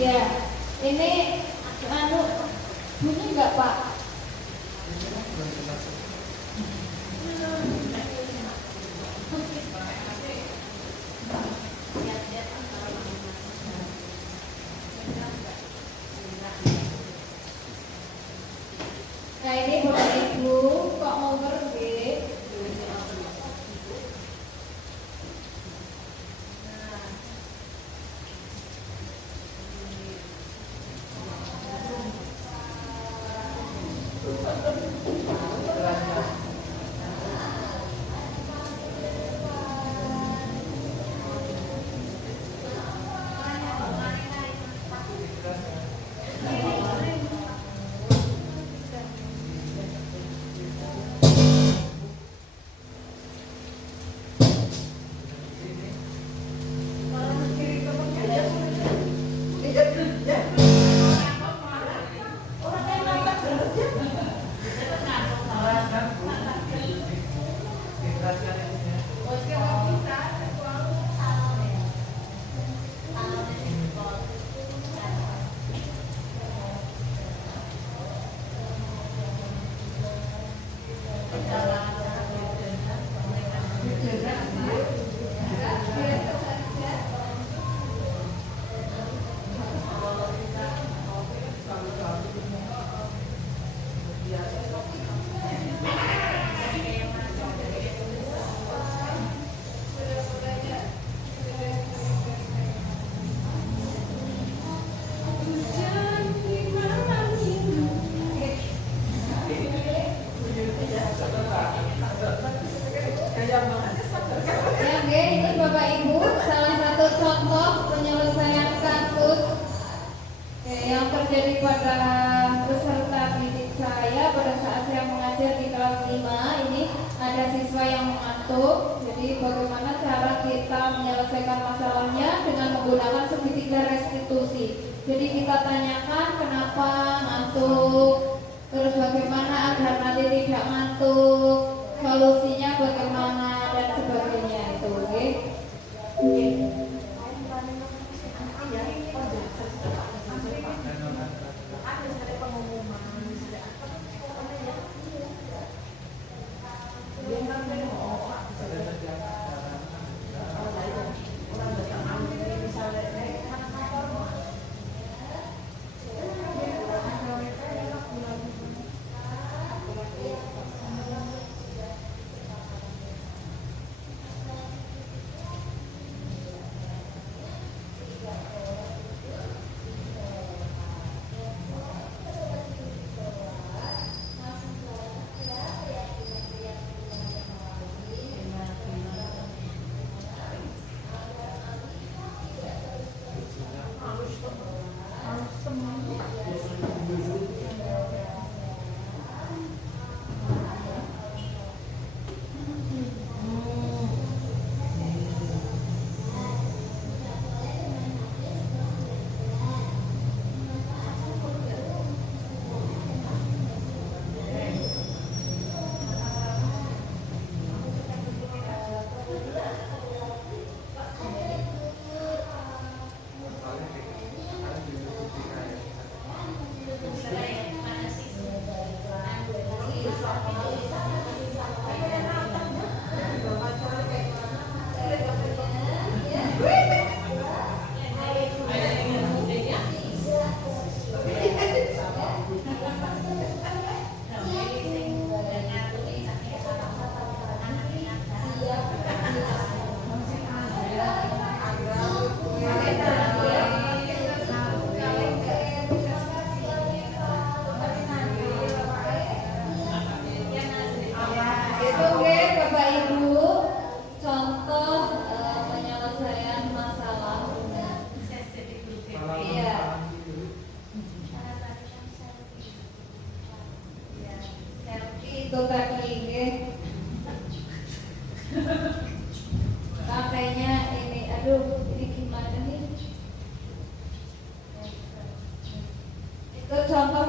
Ya, ini bunyi nggak Pak? Nah ini Bapak Ibu kok mau pergi? Ya, ini Bapak Ibu salah satu contoh penyelesaian kasus yang terjadi pada peserta didik saya pada saat saya mengajar di kelas 5. Ini ada siswa yang mengantuk. Jadi bagaimana cara kita menyelesaikan masalahnya dengan menggunakan segitiga restitusi. Jadi kita tanyakan kenapa ngantuk, terus bagaimana agar nanti tidak ngantuk, solusinya bagaimana dan sebagainya itu, oke?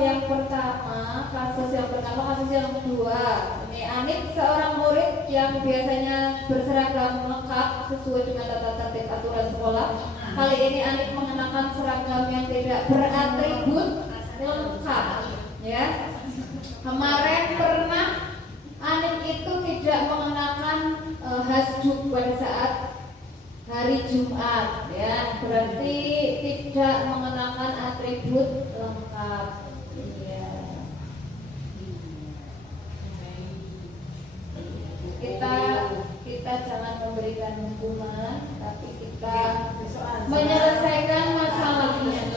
yang pertama, kasus yang kedua. Ini Anit seorang murid yang biasanya berseragam lengkap sesuai dengan tata tertib aturan sekolah. Kali ini Anit mengenakan seragam yang tidak beratribut lengkap, ya. Kemarin pernah Anit itu tidak mengenakan hasduk pada saat hari Jumat, ya, berarti tidak mengenakan atribut lengkap. Ya. Kita jangan memberikan hukuman, tapi kita menyelesaikan masalahnya.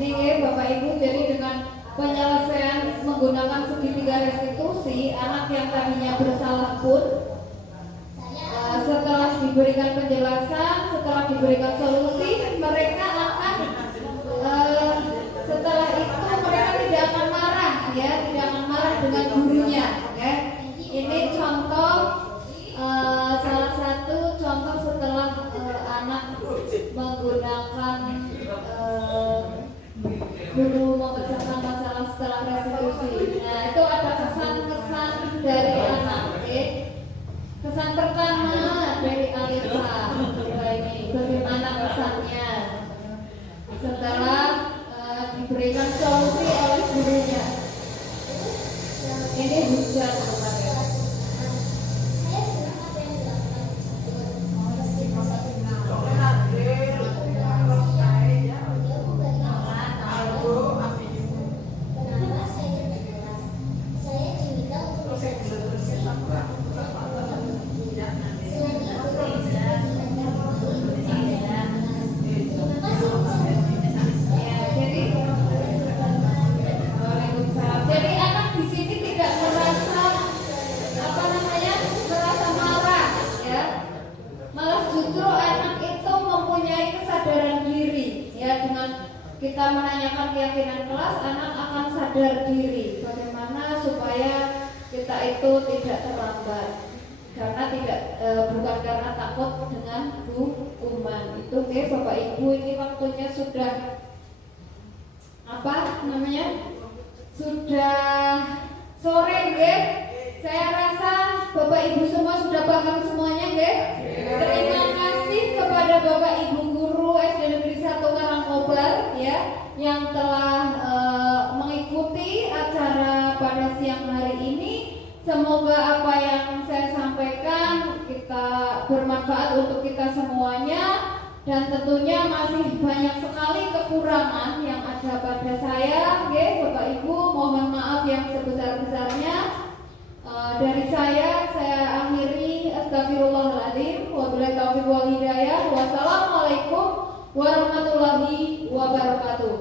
Ini ya Bapak Ibu, jadi dengan penyelesaian menggunakan segitiga restitusi, anak yang tadinya bersalah pun setelah diberikan penjelasan, setelah diberikan solusi, mereka akan setelah itu mereka tidak akan marah, ya, tidak akan marah dengan gurunya, ya. Ini contoh salah satu contoh setelah anak menggunakan guru memecahkan masalah setelah restitusi. Nah, itu ada kesan-kesan dari anak, okay? Kesan pertama dari Alisa, ini bagaimana kesannya setelah diberikan solusi oleh gurunya. Ini hujan kemarin. Kita menanyakan keyakinan kelas, anak akan sadar diri bagaimana supaya kita itu tidak terlambat, karena bukan karena takut dengan hukuman. Itu Bapak Ibu, ini waktunya sudah sudah sore, Saya rasa Bapak Ibu semua sudah paham semuanya, Terima kasih kepada Bapak Ibu guru SD Negeri 1 Karangkobar, ya, yang telah mengikuti acara pada siang hari ini. Semoga apa yang saya sampaikan kita bermanfaat untuk kita semuanya, dan tentunya masih banyak sekali kekurangan yang ada pada saya, Bapak Ibu, mohon maaf yang sebesar-besarnya. Dari saya akhiri, astagfirullahaladzim, wabillahi taufiq wal hidayah, wassalamualaikum warahmatullahi wabarakatuh.